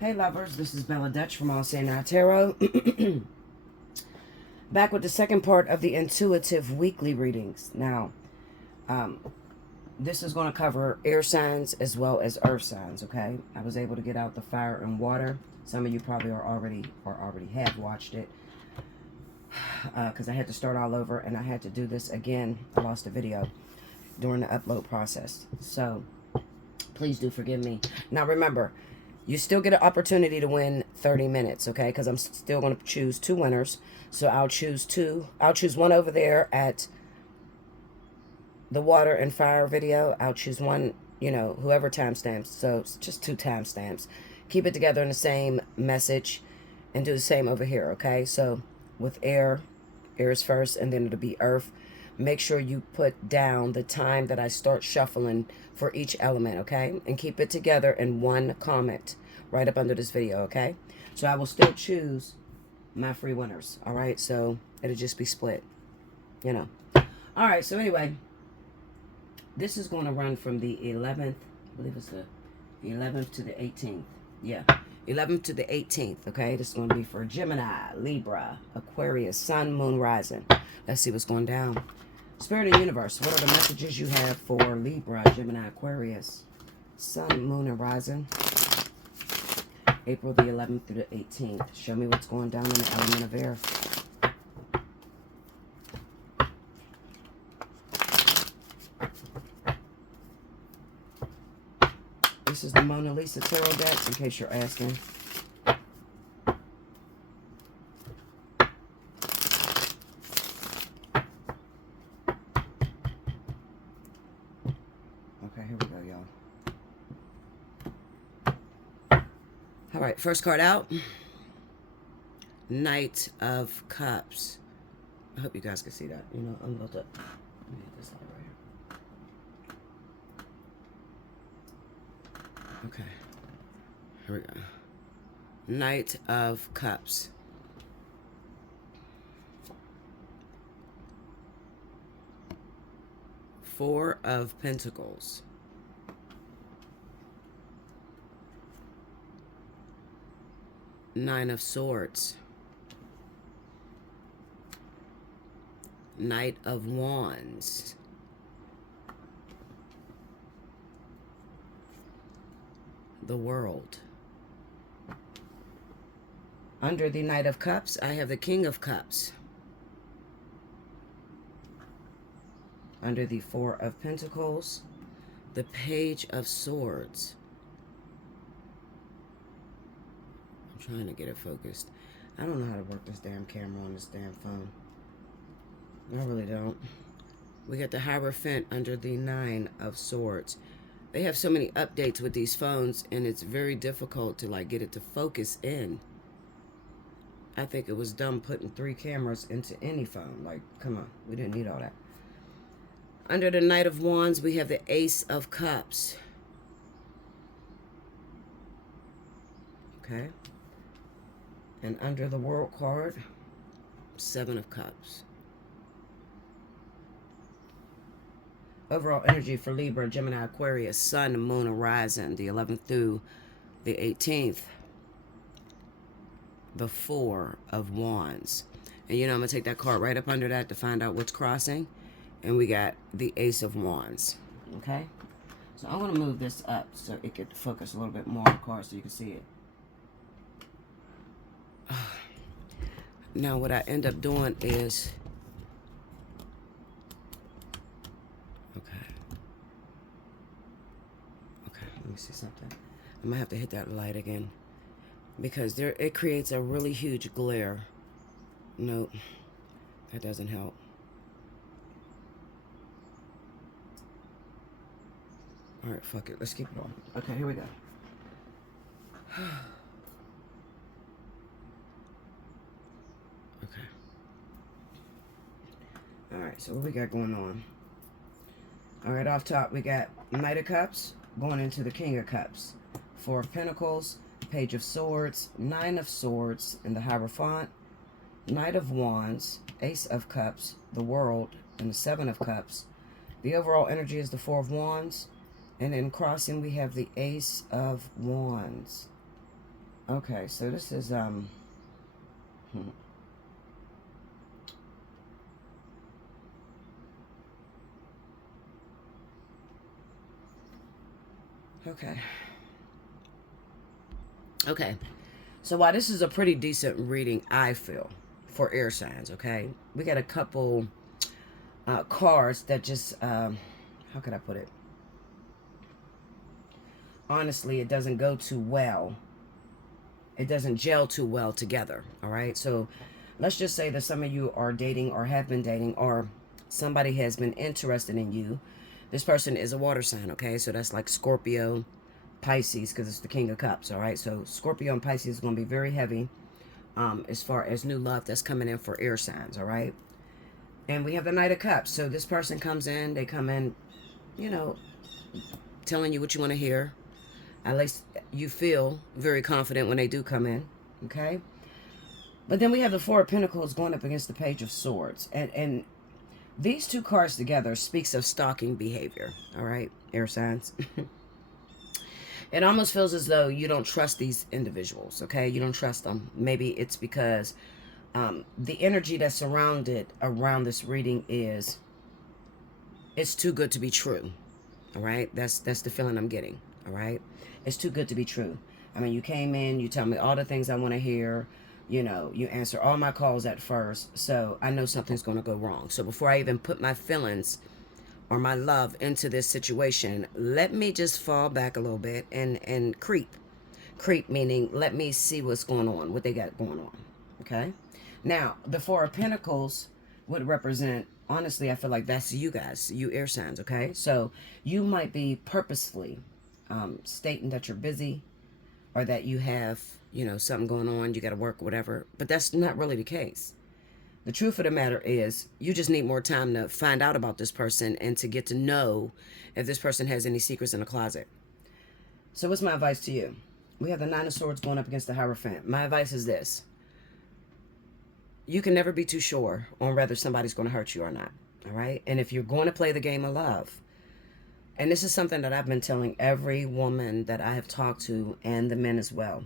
Hey lovers, this is Bella Dutch from Allseeingeyetarot. Back with the second part of the intuitive weekly readings. Now, this is going to cover air signs as well as earth signs, okay? I was able to get out the fire and water. Some of you probably already have watched it because I had to start all over and I had to do this again. I lost a video during the upload process. So, please do forgive me. Now remember, you still get an opportunity to win 30 minutes, okay? Because I'm still going to choose two winners. So I'll choose two. I'll choose one over there at the water and fire video. I'll choose one, you know, whoever timestamps. So it's just two timestamps. Keep it together in the same message and do the same over here, okay? So with air is first and then it'll be earth. Make sure you put down the time that I start shuffling for each element, okay? And keep it together in one comment right up under this video, okay? So I will still choose my free winners, all right? So it'll just be split, you know. All right, so anyway, this is going to run from the 11th, I believe it's the 11th to the 18th. Yeah, 11th to the 18th, okay? This is going to be for Gemini, Libra, Aquarius, Sun, Moon, Rising. Let's see what's going down. Spirit and Universe, what are the messages you have for Libra, Gemini, Aquarius, Sun, Moon, and Rising? April the 11th through the 18th. Show me what's going down in the element of air. This is the Mona Lisa Tarot deck, in case you're asking. Okay, here we go, y'all. All right, first card out. Knight of Cups. I hope you guys can see that. You know, I'm about to... Let me get this light right here. Okay. Here we go. Knight of Cups. Four of Pentacles. Nine of Swords. Knight of Wands. The World. Under the Knight of Cups, I have the King of Cups. Under the Four of Pentacles, the Page of Swords. I'm trying to get it focused. I don't know how to work this damn camera on this damn phone. I really don't. We got the Hierophant under the Nine of Swords. They have so many updates with these phones, and it's very difficult to like get it to focus in. I think it was dumb putting 3 cameras into any phone. Like, come on, we didn't need all that. Under the Knight of Wands, we have the Ace of Cups. Okay. And under the World card, 7 of Cups. Overall energy for Libra, Gemini, Aquarius, Sun, Moon, and Rising, the 11th through the 18th. The Four of Wands. And you know, I'm going to take that card right up under that to find out what's crossing. And we got the Ace of Wands. Okay? So I'm going to move this up so it could focus a little bit more on the card so you can see it. Now what I end up doing is... Okay, let me see something. I'm going to have to hit that light again. Because it creates a really huge glare. Nope. That doesn't help. Alright, fuck it. Let's keep it on. Okay, here we go. All right, so what we got going on? All right, off top, we got Knight of Cups going into the King of Cups. Four of Pentacles, Page of Swords, Nine of Swords, and the Hierophant, Knight of Wands, Ace of Cups, the World, and the Seven of Cups. The overall energy is the Four of Wands. And then crossing, we have the Ace of Wands. Okay, so this is, Okay. Okay. So while this is a pretty decent reading, I feel, for air signs, okay? We got a couple cards that just, how could I put it? Honestly, it doesn't go too well. It doesn't gel too well together, all right? So let's just say that some of you are dating or have been dating, or somebody has been interested in you. This person is a water sign, okay? So that's like Scorpio, Pisces, because it's the King of Cups, all right? So Scorpio and Pisces is going to be very heavy as far as new love that's coming in for air signs, all right? And we have the Knight of Cups. So this person comes in, they come in, you know, telling you what you want to hear. At least you feel very confident when they do come in, okay? But then we have the Four of Pentacles going up against the Page of Swords. And these two cards together speaks of stalking behavior, all right, air signs. It almost feels as though you don't trust these individuals, okay? You don't trust them. Maybe it's because the energy that's surrounded around this reading is, it's too good to be true, all right? That's the feeling I'm getting, all right? It's too good to be true. I mean, you came in, you tell me all the things I want to hear. You know, you answer all my calls at first. So I know something's going to go wrong. So before I even put my feelings or my love into this situation, let me just fall back a little bit and creep. Creep meaning let me see what's going on, what they got going on. Okay? Now, the Four of Pentacles would represent, honestly, I feel like that's you guys, you air signs, okay? So you might be purposefully stating that you're busy or that you have, you know, something going on, you got to work, whatever. But that's not really the case. The truth of the matter is you just need more time to find out about this person and to get to know if this person has any secrets in the closet. So what's my advice to you? We have the Nine of Swords going up against the Hierophant. My advice is this. You can never be too sure on whether somebody's going to hurt you or not. All right? And if you're going to play the game of love, and this is something that I've been telling every woman that I have talked to and the men as well.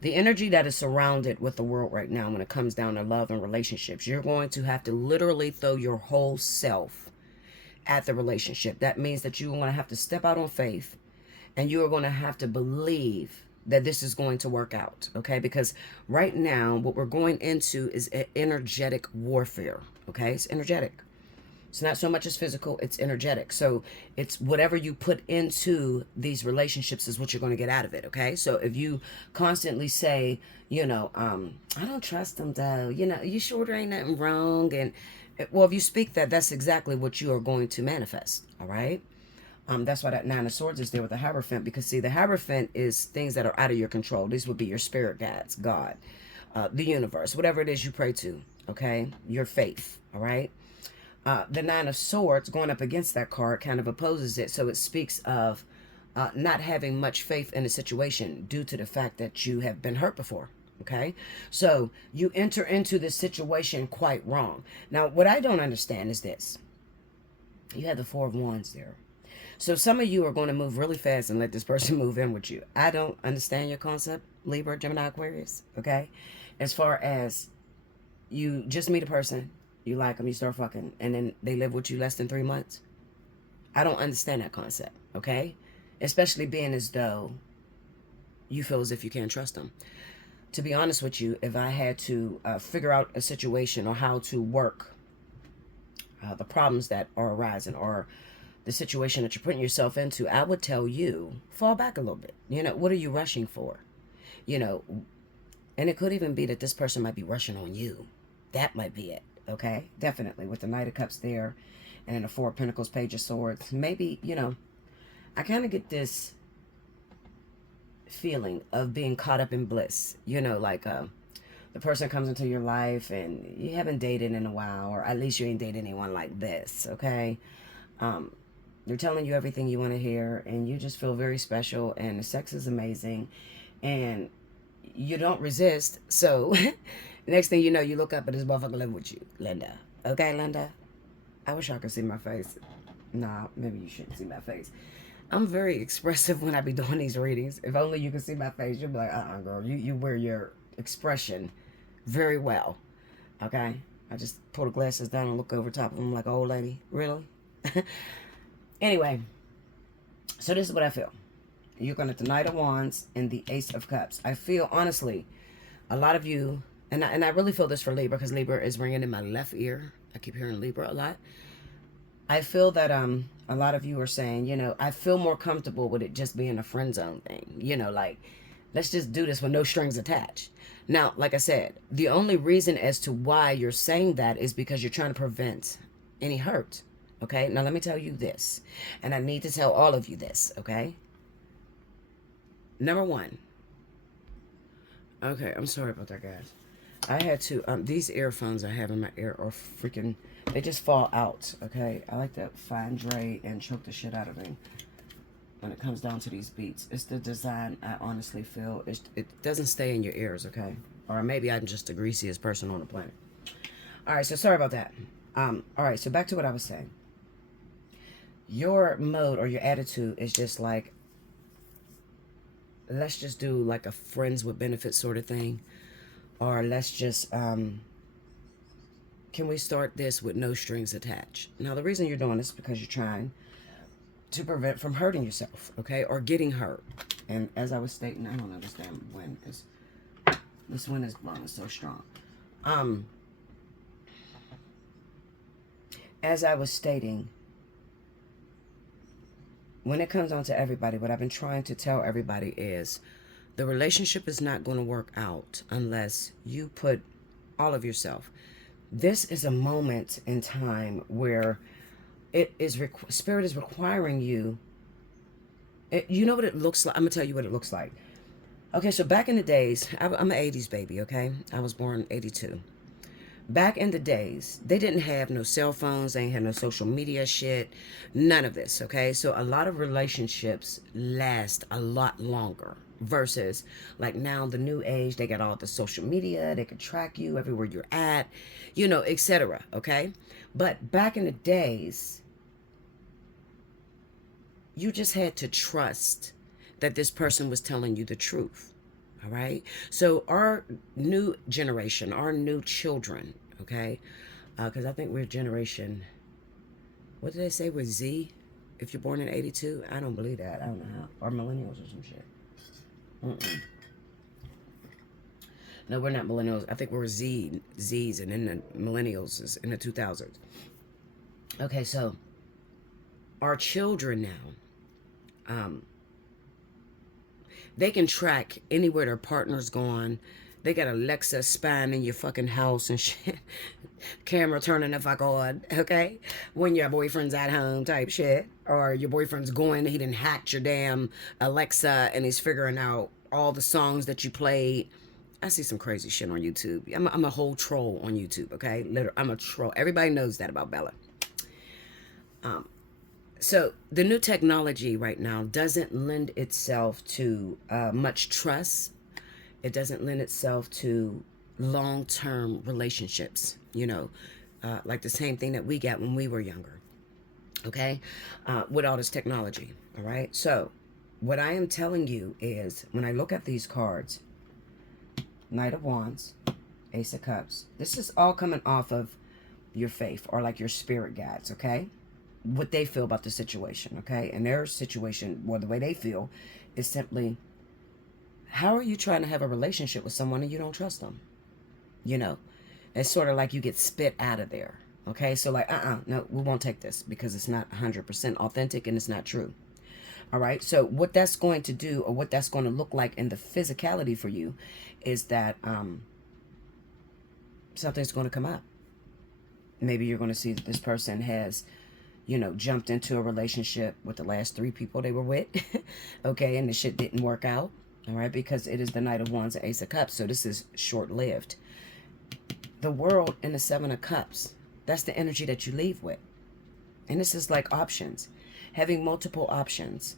The energy that is surrounded with the world right now when it comes down to love and relationships, you're going to have to literally throw your whole self at the relationship. That means that you're going to have to step out on faith and you are going to have to believe that this is going to work out, okay? Because right now, what we're going into is energetic warfare, okay? It's energetic. It's not so much as physical, it's energetic. So it's whatever you put into these relationships is what you're going to get out of it, okay? So if you constantly say, you know, I don't trust them though, you know, you sure there ain't nothing wrong? And well, if you speak that, that's exactly what you are going to manifest, all right? That's why that Nine of Swords is there with the Hierophant, because see, the Hierophant is things that are out of your control. These would be your spirit guides, God, the universe, whatever it is you pray to, okay? Your faith, all right? The Nine of Swords going up against that card kind of opposes it. So it speaks of not having much faith in a situation due to the fact that you have been hurt before. Okay. So you enter into this situation quite wrong. Now, what I don't understand is this. You have the Four of Wands there. So some of you are going to move really fast and let this person move in with you. I don't understand your concept, Libra, Gemini, Aquarius. Okay. As far as you just meet a person, you like them, you start fucking, and then they live with you less than 3 months. I don't understand that concept, okay? Especially being as though you feel as if you can't trust them. To be honest with you, if I had to figure out a situation or how to work the problems that are arising or the situation that you're putting yourself into, I would tell you, fall back a little bit. You know, what are you rushing for? You know, and it could even be that this person might be rushing on you. That might be it. Okay, definitely with the Knight of Cups there and then the Four of Pentacles, Page of Swords. Maybe, you know, I kind of get this feeling of being caught up in bliss. You know, like the person comes into your life and you haven't dated in a while, or at least you ain't dated anyone like this, okay? They're telling you everything you want to hear, and you just feel very special, and the sex is amazing, and you don't resist. So next thing you know, you look up and this motherfucker living with you, Linda. Okay, Linda? I wish I could see my face. Nah, maybe you shouldn't see my face. I'm very expressive when I be doing these readings. If only you could see my face, you'd be like, girl, you wear your expression very well. Okay? I just pull the glasses down and look over top of them like an old lady. Really? Anyway, so this is what I feel. You're going to the Knight of Wands and the Ace of Cups. I feel, honestly, a lot of you, and I really feel this for Libra, because Libra is ringing in my left ear. I keep hearing Libra a lot. I feel that a lot of you are saying, you know, I feel more comfortable with it just being a friend zone thing. You know, like, let's just do this with no strings attached. Now, like I said, the only reason as to why you're saying that is because you're trying to prevent any hurt. Okay, now let me tell you this, and I need to tell all of you this, okay? Number one. Okay, I'm sorry about that, guys. I had to, these earphones I have in my ear are freaking, they just fall out, okay? I like to find Dre and choke the shit out of me when it comes down to these beats. It's the design, I honestly feel. It doesn't stay in your ears, okay? Or maybe I'm just the greasiest person on the planet. All right, so sorry about that. All right, so back to what I was saying. Your mode or your attitude is just like, let's just do like a friends with benefits sort of thing. Or let's just, can we start this with no strings attached? Now, the reason you're doing this is because you're trying to prevent from hurting yourself, okay? Or getting hurt. And as I was stating, I don't understand when this wind is blowing so strong. As I was stating, when it comes down to everybody, what I've been trying to tell everybody is the relationship is not going to work out unless you put all of yourself. This is a moment in time where it is Spirit is requiring you. You know what it looks like? I'm going to tell you what it looks like. Okay, so back in the days, I'm an 80s baby, okay? I was born in 82. Back in the days, they didn't have no cell phones. They ain't had no social media shit. None of this, okay? So a lot of relationships last a lot longer versus like now the new age, they got all the social media. They can track you everywhere you're at, you know, etc., okay? But back in the days, you just had to trust that this person was telling you the truth. All right. So our new generation, our new children, okay, because I think we're generation, what did they say, we're Z? If you're born in 82, I don't believe that. I don't know how. Or millennials or some shit. No, we're not millennials. I think we're Z's, and then the millennials is in the 2000s. Okay, so our children now, they can track anywhere their partner's gone. They got Alexa spying in your fucking house and shit. Camera turning the fuck on, okay? When your boyfriend's at home type shit. Or your boyfriend's going, he done hacked your damn Alexa and he's figuring out all the songs that you played. I see some crazy shit on YouTube. I'm a whole troll on YouTube, okay? Literally, I'm a troll. Everybody knows that about Bella. So the new technology right now doesn't lend itself to much trust. It doesn't lend itself to long-term relationships, you know, like the same thing that we got when we were younger, okay, with all this technology, all right? So what I am telling you is when I look at these cards, Knight of Wands, Ace of Cups, this is all coming off of your faith or like your spirit guides, okay? What they feel about the situation, okay? And their situation, well, the way they feel is simply, how are you trying to have a relationship with someone and you don't trust them? You know, it's sort of like you get spit out of there, okay? So like, no, we won't take this because it's not 100% authentic and it's not true. All right, so what that's going to do, or what that's going to look like in the physicality for you, is that something's going to come up. Maybe you're going to see that this person has, you know, jumped into a relationship with the last 3 people they were with, okay, and the shit didn't work out, All right, because it is the Knight of Wands and Ace of Cups, so this is short-lived. The World and the Seven of Cups, that's the energy that you leave with. And this is like options, having multiple options,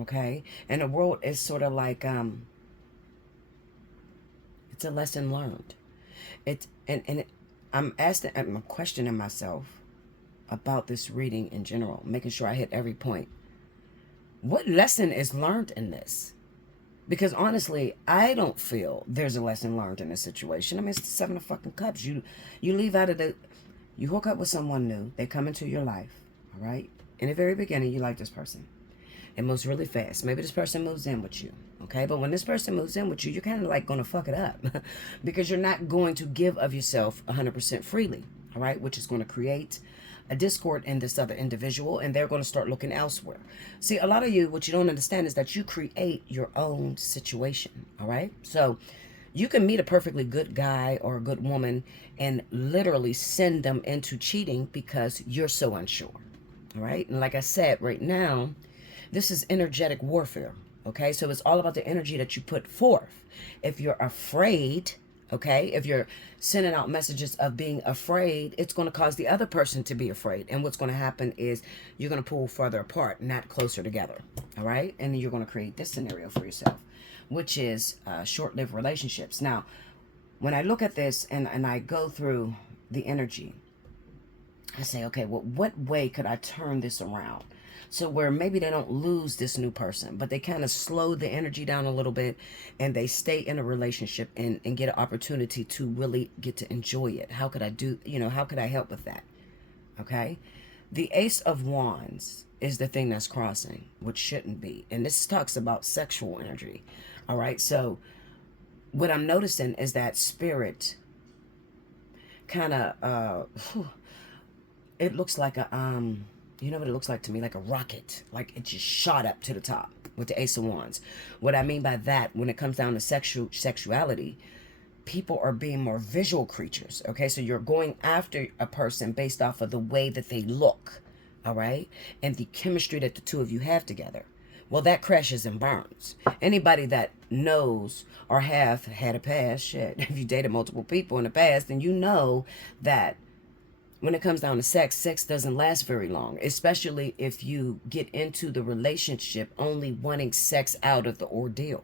okay? And the World is sort of like, it's a lesson learned. I'm questioning myself about this reading in general, making sure I hit every point. What lesson is learned in this? Because honestly, I don't feel there's a lesson learned in this situation. I mean, it's the Seven of fucking Cups. You leave out of you hook up with someone new. They come into your life, all right? In the very beginning, you like this person. It moves really fast. Maybe this person moves in with you, okay? But when this person moves in with you, you're kind of like going to fuck it up because you're not going to give of yourself 100% freely, all right? Which is going to create a discord in this other individual, and they're going to start looking elsewhere. See, a lot of you, what you don't understand is that you create your own situation, all right? So you can meet a perfectly good guy or a good woman and literally send them into cheating because you're so unsure, all right? And like I said, right now, this is energetic warfare, okay? So it's all about the energy that you put forth. If you're afraid, okay, if you're sending out messages of being afraid, it's going to cause the other person to be afraid. And what's going to happen is you're going to pull further apart, not closer together, all right? And then you're going to create this scenario for yourself, which is short-lived relationships. Now, when I look at this and I go through the energy, I say, okay, well, what way could I turn this around? So where maybe they don't lose this new person, but they kind of slow the energy down a little bit and they stay in a relationship and get an opportunity to really get to enjoy it. How could I do, how could I help with that? Okay. The Ace of Wands is the thing that's crossing, which shouldn't be. And this talks about sexual energy. All right. So what I'm noticing is that spirit kind of, it looks like a, you know what it looks like to me? Like a rocket. Like it just shot up to the top with the Ace of Wands. What I mean by that, when it comes down to sexuality, people are being more visual creatures. Okay, so you're going after a person based off of the way that they look. All right? And the chemistry that the two of you have together. Well, that crashes and burns. Anybody that knows or have had a past, shit, if you dated multiple people in the past, then you know that when it comes down to sex doesn't last very long, especially if you get into the relationship only wanting sex out of the ordeal.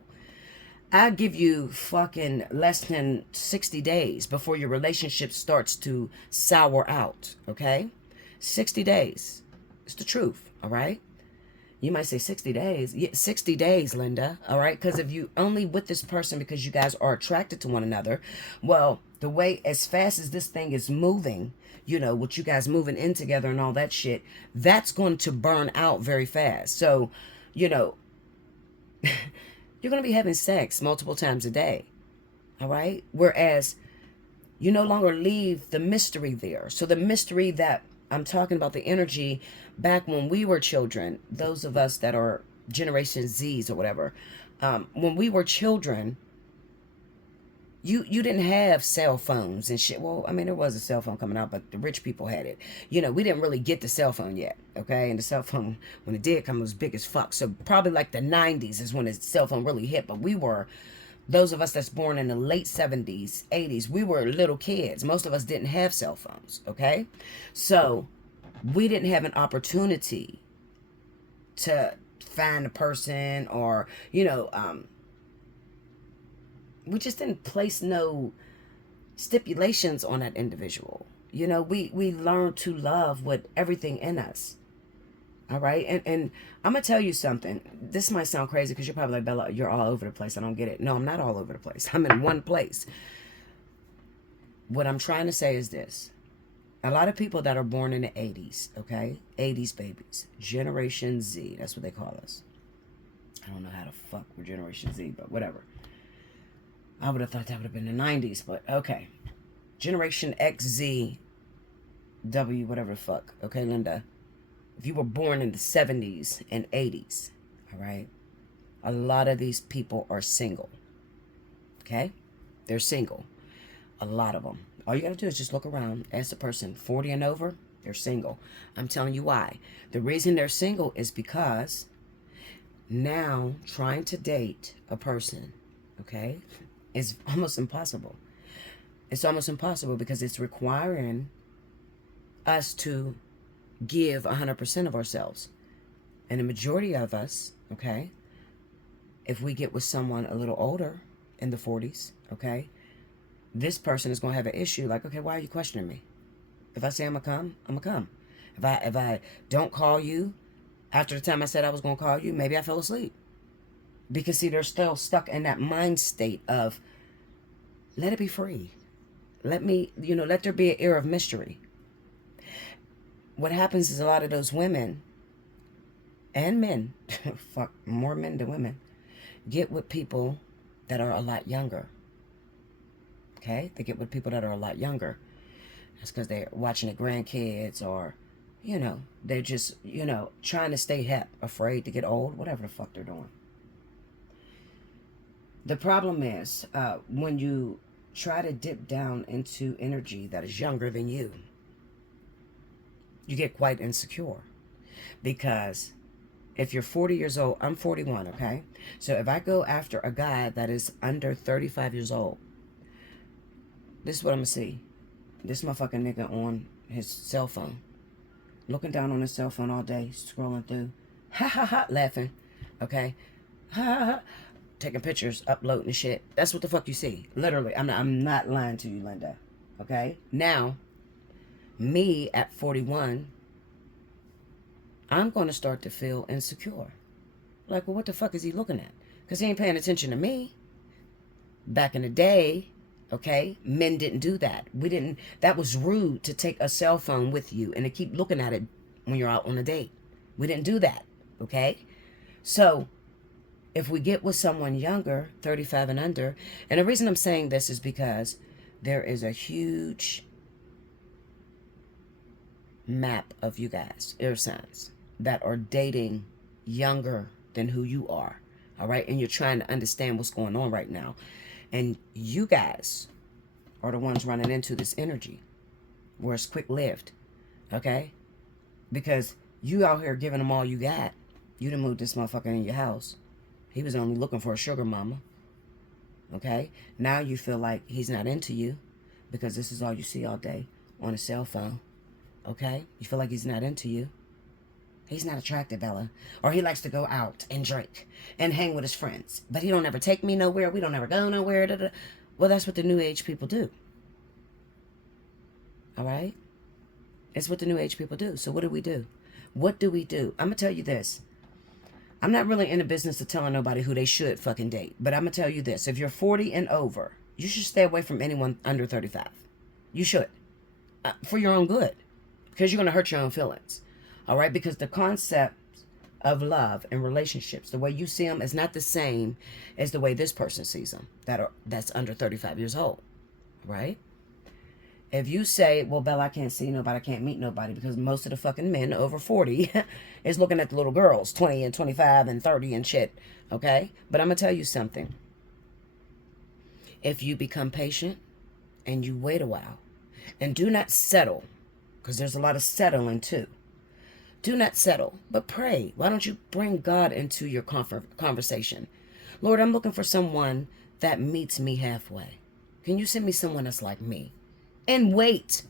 I give you fucking less than 60 days before your relationship starts to sour out, okay? 60 days. It's the truth, all right? You might say 60 days. Yeah, 60 days, Linda, all right? Because if you only with this person because you guys are attracted to one another, well, the way as fast as this thing is moving, with you guys moving in together and all that shit, that's going to burn out very fast. So, you're going to be having sex multiple times a day, all right? Whereas you no longer leave the mystery there. So the mystery that I'm talking about, the energy back when we were children, those of us that are Generation Zs or whatever, when we were children, you didn't have cell phones and shit. Well, I mean, there was a cell phone coming out, but the rich people had it. We didn't really get the cell phone yet, okay? And the cell phone, when it did come, it was big as fuck. So probably like the 90s is when the cell phone really hit. But those of us that's born in the late 70s, 80s, we were little kids. Most of us didn't have cell phones, okay? So we didn't have an opportunity to find a person or, we just didn't place no stipulations on that individual. We learned to love with everything in us. All right. And I'm going to tell you something. This might sound crazy because you're probably like, Bella, you're all over the place. I don't get it. No, I'm not all over the place. I'm in one place. What I'm trying to say is this. A lot of people that are born in the 80s, okay? 80s babies. Generation Z. That's what they call us. I don't know how the fuck we're Generation Z, but whatever. I would have thought that would have been the 90s, but okay. Generation X, Z, W, whatever the fuck. Okay, Linda? If you were born in the 70s and 80s, all right? A lot of these people are single. Okay? They're single. A lot of them. All you got to do is just look around. Ask a person 40 and over, they're single. I'm telling you why. The reason they're single is because Now, trying to date a person, okay, is almost impossible. It's almost impossible because it's requiring us to give 100% of ourselves. And the majority of us, okay, if we get with someone a little older, in the 40s, okay, this person is going to have an issue like, okay, why are you questioning me? If I say I'm going to come, I'm going to come. If I don't call you after the time I said I was going to call you, maybe I fell asleep. Because, see, they're still stuck in that mind state of, let it be free. Let me, let there be an air of mystery. What happens is a lot of those women and men, fuck, more men than women, get with people that are a lot younger. Okay? They get with people that are a lot younger. That's because they're watching their grandkids or, they're just, trying to stay hip, afraid to get old, whatever the fuck they're doing. The problem is when you try to dip down into energy that is younger than you get quite insecure. Because if you're 40 years old, I'm 41, okay? So if I go after a guy that is under 35 years old, this is what I'm going to see. This motherfucking nigga on his cell phone. Looking down on his cell phone all day, scrolling through. Ha ha ha, laughing. Okay? Ha ha ha. Taking pictures, uploading shit. That's what the fuck you see. Literally. I'm not lying to you, Linda. Okay? Now, me at 41, I'm going to start to feel insecure. Like, well, what the fuck is he looking at? Because he ain't paying attention to me. Back in the day, okay, men didn't do that. That was rude to take a cell phone with you and to keep looking at it when you're out on a date. We didn't do that, okay? So, if we get with someone younger, 35 and under, and the reason I'm saying this is because there is a huge map of you guys, air signs, that are dating younger than who you are, all right? And you're trying to understand what's going on right now. And you guys are the ones running into this energy where it's quick-lived, okay? Because you out here giving them all you got. You done moved this motherfucker in your house. He was only looking for a sugar mama, okay? Now you feel like he's not into you because this is all you see all day on a cell phone, okay? You feel like he's not into you. He's not attractive, Ella. Or he likes to go out and drink and hang with his friends. But he don't ever take me nowhere. We don't ever go nowhere. Da, da. Well, that's what the New Age people do. All right? It's what the New Age people do. So what do we do? What do we do? I'm going to tell you this. I'm not really in the business of telling nobody who they should fucking date. But I'm going to tell you this. If you're 40 and over, you should stay away from anyone under 35. You should. For your own good. Because you're going to hurt your own feelings. All right, because the concept of love and relationships, the way you see them is not the same as the way this person sees them that's under 35 years old, right? If you say, well, Bella, I can't see nobody, I can't meet nobody, because most of the fucking men over 40 is looking at the little girls, 20 and 25 and 30 and shit, okay? But I'm going to tell you something. If you become patient and you wait a while and do not settle, because there's a lot of settling too. Do not settle, but pray. Why don't you bring God into your conversation? Lord, I'm looking for someone that meets me halfway. Can you send me someone that's like me? And wait.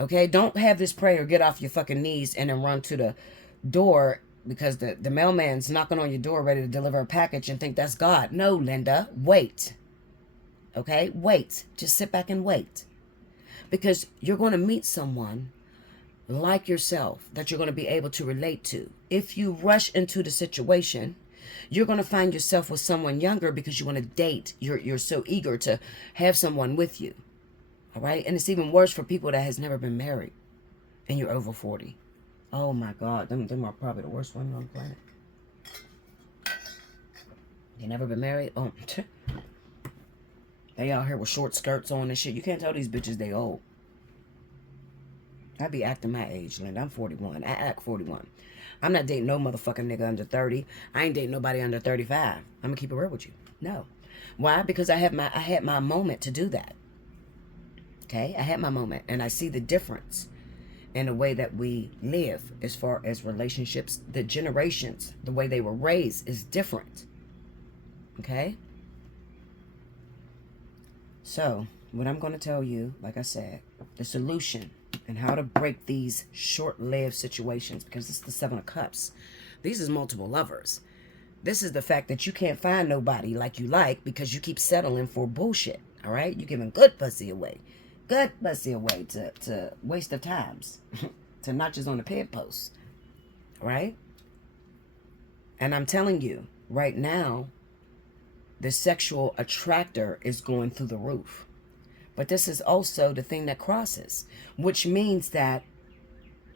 Okay? Don't have this prayer get off your fucking knees and then run to the door because the mailman's knocking on your door ready to deliver a package and think that's God. No, Linda. Wait. Okay? Wait. Just sit back and wait. Because you're going to meet someone like yourself that you're going to be able to relate to. If you rush into the situation, you're going to find yourself with someone younger because you want to date. You're so eager to have someone with you. All right? And it's even worse for people that has never been married and you're over 40. Oh my God. Them are probably the worst ones on the planet. They never been married? Oh, they out here with short skirts on and shit. You can't tell these bitches they old. I be acting my age, Linda. I'm 41. I act 41. I'm not dating no motherfucking nigga under 30. I ain't dating nobody under 35. I'm gonna keep it real with you. No. Why? Because I had my moment to do that. Okay? I had my moment. And I see the difference and the way that we live as far as relationships, the generations, the way they were raised is different. Okay? So, what I'm going to tell you, like I said, the solution and how to break these short-lived situations, because it's the Seven of Cups. These is multiple lovers. This is the fact that you can't find nobody like you like because you keep settling for bullshit. All right? You're giving good pussy away. Good pussy away to waste of times. To notches on the bedpost. All right? And I'm telling you, right now, the sexual attractor is going through the roof. But this is also the thing that crosses, which means that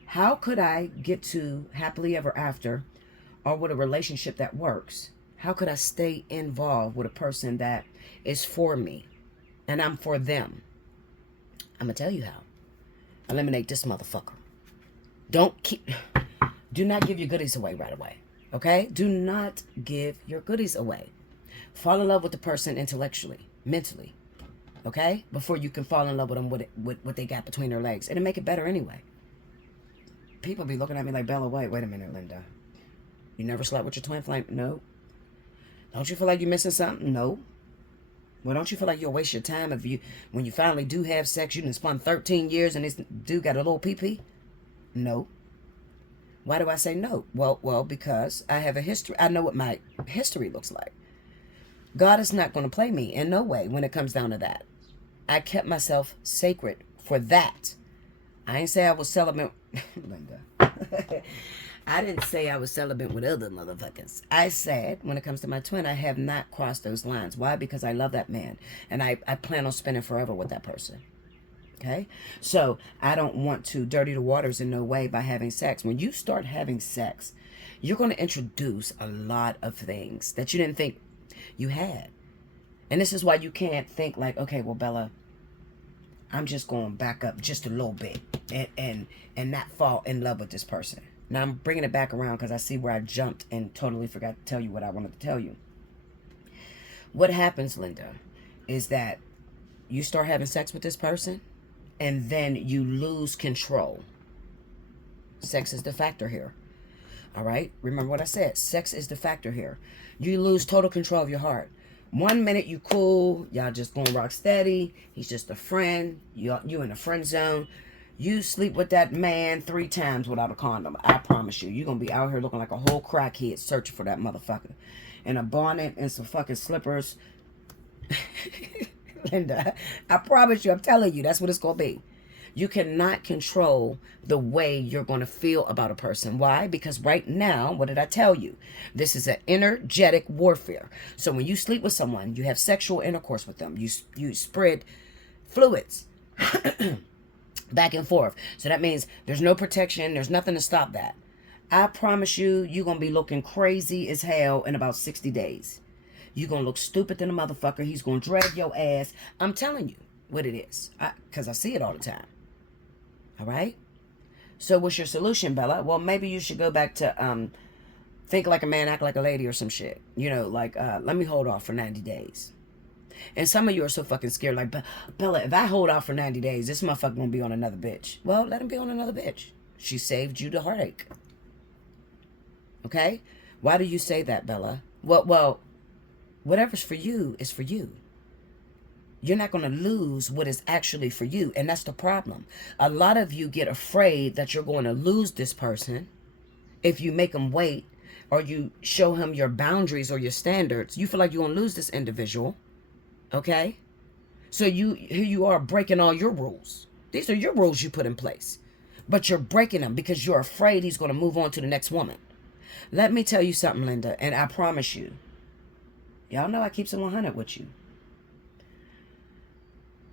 how could I get to happily ever after or with a relationship that works? How could I stay involved with a person that is for me and I'm for them? I'm going to tell you how. Eliminate this motherfucker. Do not give your goodies away right away. Okay? Do not give your goodies away. Fall in love with the person intellectually, mentally. Okay? Before you can fall in love with them with what they got between their legs. It'll make it better anyway. People be looking at me like, Bella, wait a minute, Linda. You never slept with your twin flame? No. Don't you feel like you're missing something? No. Well, don't you feel like you'll waste your time when you finally do have sex, you done spun 13 years and this dude got a little pee-pee? No. Why do I say no? Well, because I have a history. I know what my history looks like. God is not going to play me in no way when it comes down to that. I kept myself sacred for that. I ain't say I was celibate. Linda. I didn't say I was celibate with other motherfuckers. I said, when it comes to my twin, I have not crossed those lines. Why? Because I love that man. And I plan on spending forever with that person. Okay? So, I don't want to dirty the waters in no way by having sex. When you start having sex, you're going to introduce a lot of things that you didn't think you had. And this is why you can't think like, okay, well, Bella, I'm just going to back up just a little bit and not fall in love with this person. Now I'm bringing it back around because I see where I jumped and totally forgot to tell you what I wanted to tell you. What happens, Linda, is that you start having sex with this person and then you lose control. Sex is the factor here. All right? Remember what I said. Sex is the factor here. You lose total control of your heart. 1 minute you cool. Y'all just going rock steady. He's just a friend. You in a friend zone. You sleep with that man 3 times without a condom. I promise you. You're going to be out here looking like a whole crackhead searching for that motherfucker. In a bonnet and some fucking slippers. Linda, I promise you. I'm telling you. That's what it's going to be. You cannot control the way you're going to feel about a person. Why? Because right now, what did I tell you? This is an energetic warfare. So when you sleep with someone, you have sexual intercourse with them. You spread fluids back and forth. So that means there's no protection. There's nothing to stop that. I promise you, you're going to be looking crazy as hell in about 60 days. You're going to look stupid than a motherfucker. He's going to drag your ass. I'm telling you what it is. Because I see it all the time. All right? So what's your solution, Bella? Well, maybe you should go back to think like a man, act like a lady or some shit. You know, like, let me hold off for 90 days. And some of you are so fucking scared. Like, Bella, if I hold off for 90 days, this motherfucker gonna be on another bitch. Well, let him be on another bitch. She saved you the heartache. Okay? Why do you say that, Bella? Well, whatever's for you is for you. You're not going to lose what is actually for you. And that's the problem. A lot of you get afraid that you're going to lose this person if you make him wait or you show him your boundaries or your standards. You feel like you're going to lose this individual. Okay? So here you are breaking all your rules. These are your rules you put in place. But you're breaking them because you're afraid he's going to move on to the next woman. Let me tell you something, Linda. And I promise you. Y'all know I keep it 100 with you.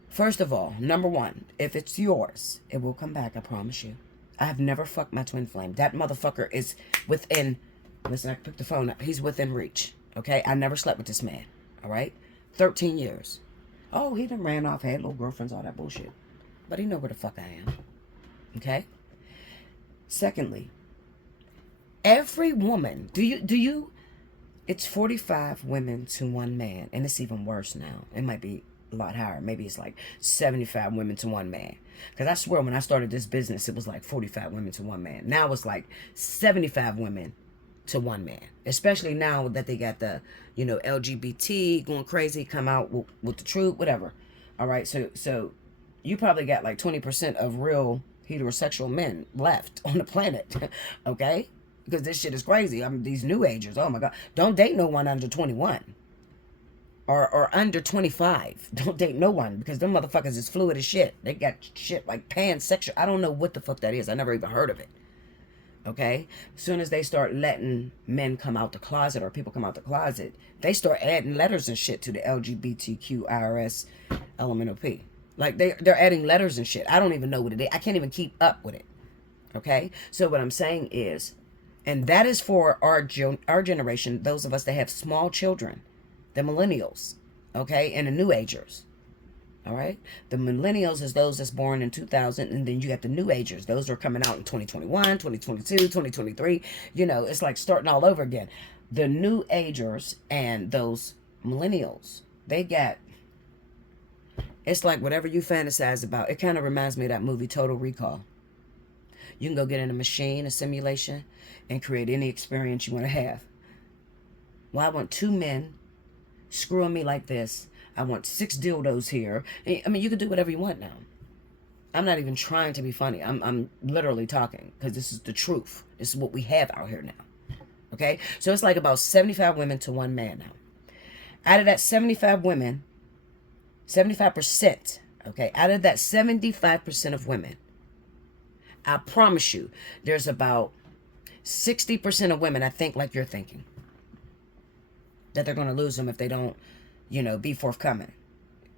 First of all, number one, if it's yours, it will come back, I promise you. I have never fucked my twin flame. That motherfucker is within, listen, I picked the phone up. He's within reach, okay? I never slept with this man, all right? 13 years. Oh, he done ran off, had little girlfriends, all that bullshit. But he know where the fuck I am, okay? Secondly, every woman, it's 45 women to 1 man, and it's even worse now. It might be a lot higher. Maybe it's like 75 women to one man. Because I swear when I started this business, it was like 45 women to one man. Now it's like 75 women to one man. Especially now that they got the, LGBT going crazy, come out with the truth, whatever. All right, so you probably got like 20% of real heterosexual men left on the planet, okay? Because this shit is crazy. I mean, these new agers, oh my God. Don't date no one under 21 or under 25. Don't date no one because them motherfuckers is fluid as shit. They got shit like pansexual. I don't know what the fuck that is. I never even heard of it. Okay? As soon as they start letting men come out the closet or people come out the closet, they start adding letters and shit to the LGBTQ IRS LMNOP. Like they're adding letters and shit. I don't even know what it is. I can't even keep up with it. Okay? So what I'm saying is, and that is for our generation, those of us that have small children, the millennials, okay, and the new agers. All right, the millennials is those that's born in 2000, and then you got the new agers. Those are coming out in 2021, 2022, 2023. It's like starting all over again. The new agers and those millennials, they got, it's like whatever you fantasize about. It kind of reminds me of that movie Total Recall. You can go get in a machine, a simulation, and create any experience you want to have. Well, I want 2 men screwing me like this. I want 6 dildos here. I mean, you can do whatever you want now. I'm not even trying to be funny. I'm literally talking because this is the truth. This is what we have out here now. Okay? So it's like about 75 women to 1 man now. Out of that 75 women, 75%, okay, out of that 75% of women, I promise you, there's about 60% of women, I think like you're thinking, that they're going to lose them if they don't, be forthcoming.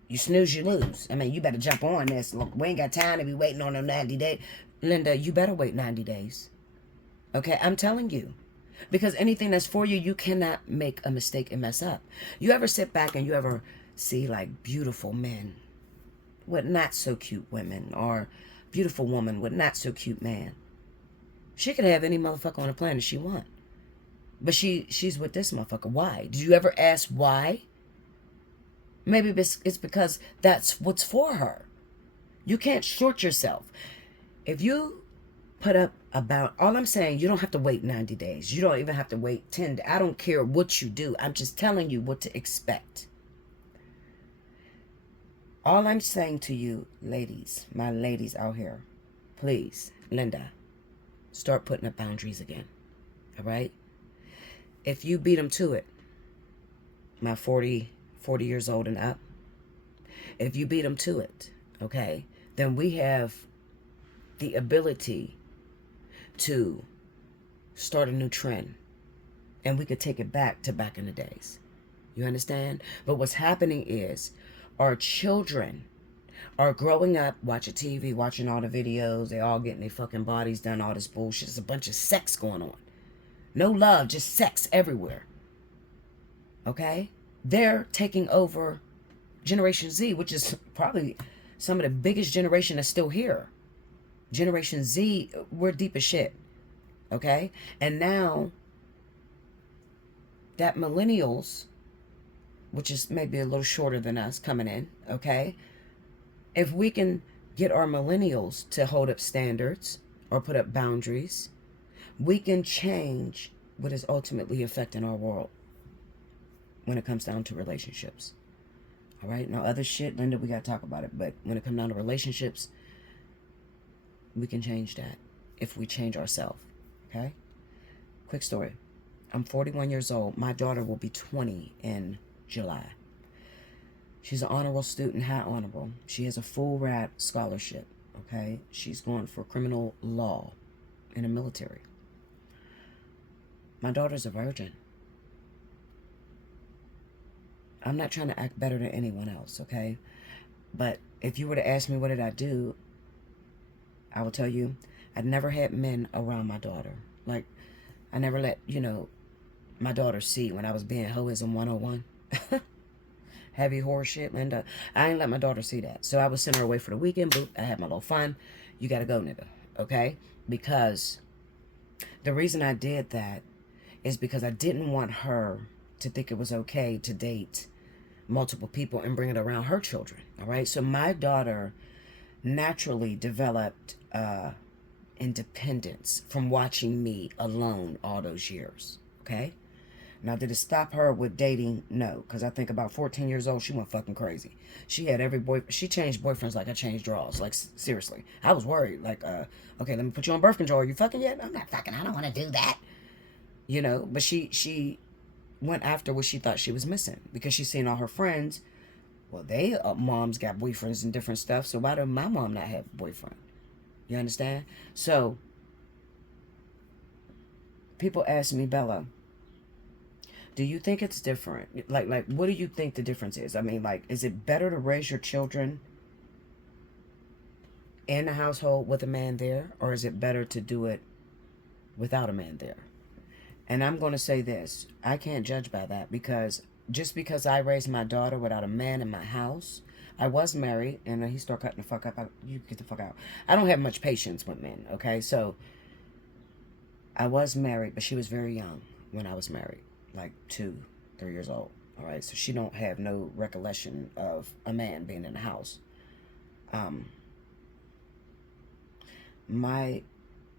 You snooze, you lose. I mean, you better jump on this. Look, we ain't got time to be waiting on them 90 days. Linda, you better wait 90 days. Okay, I'm telling you. Because anything that's for you, you cannot make a mistake and mess up. You ever sit back and you ever see like beautiful men with not so cute women, or beautiful woman with not so cute man? She could have any motherfucker on the planet she want. But she's with this motherfucker. Why? Did you ever ask why? Maybe it's because that's what's for her. You can't short yourself. If you put up about, all I'm saying, you don't have to wait 90 days. You don't even have to wait 10 days. I don't care what you do. I'm just telling you what to expect. All I'm saying to you, ladies, my ladies out here, please, Linda, start putting up boundaries again. All right? If you beat them to it, my 40 years old and up, if you beat them to it, okay, then we have the ability to start a new trend, and we could take it back to back in the days. You understand? But what's happening is our children are growing up watching TV, watching all the videos. They all getting their fucking bodies done, all this bullshit. There's a bunch of sex going on. No love, just sex everywhere. Okay? They're taking over Generation Z, which is probably some of the biggest generation that's still here. Generation Z, we're deep as shit. Okay? And now that millennials, which is maybe a little shorter than us coming in, okay? If we can get our millennials to hold up standards or put up boundaries, we can change what is ultimately affecting our world when it comes down to relationships. All right? Now, other shit, Linda, we got to talk about it. But when it comes down to relationships, we can change that if we change ourselves. Okay? Quick story. I'm 41 years old. My daughter will be 20 in July. She's an honorable student, high honorable. She has a full ride scholarship. Okay? She's going for criminal law in the military. My daughter's a virgin. I'm not trying to act better than anyone else, okay? But if you were to ask me what did I do, I will tell you, I'd never had men around my daughter. Like, I never let, my daughter see when I was being hoism 101. Heavy horror shit, Linda. I ain't let my daughter see that. So I would send her away for the weekend. Boop, I had my little fun. You got to go, nigga, okay? Because the reason I did that is because I didn't want her to think it was okay to date multiple people and bring it around her children. All right. So my daughter naturally developed independence from watching me alone all those years. Okay. Now, did it stop her with dating? No, because I think about 14 years old, she went fucking crazy. She had every boy. She changed boyfriends like I changed drawers. Like, seriously. I was worried. Like, okay, let me put you on birth control. Are you fucking yet? I'm not fucking. I don't want to do that. You know, but she went after what she thought she was missing because she's seen all her friends. Well, they moms got boyfriends and different stuff. So why did my mom not have a boyfriend? You understand? So people ask me, Bella, do you think it's different? Like, what do you think the difference is? I mean, like, is it better to raise your children in a household with a man there, or is it better to do it without a man there? And I'm going to say this. I can't judge by that because just because I raised my daughter without a man in my house, I was married, and he started cutting the fuck up. You get the fuck out. I don't have much patience with men, okay? So I was married, but she was very young when I was married. Like 2, 3 years old. All right. So she don't have no recollection of a man being in the house.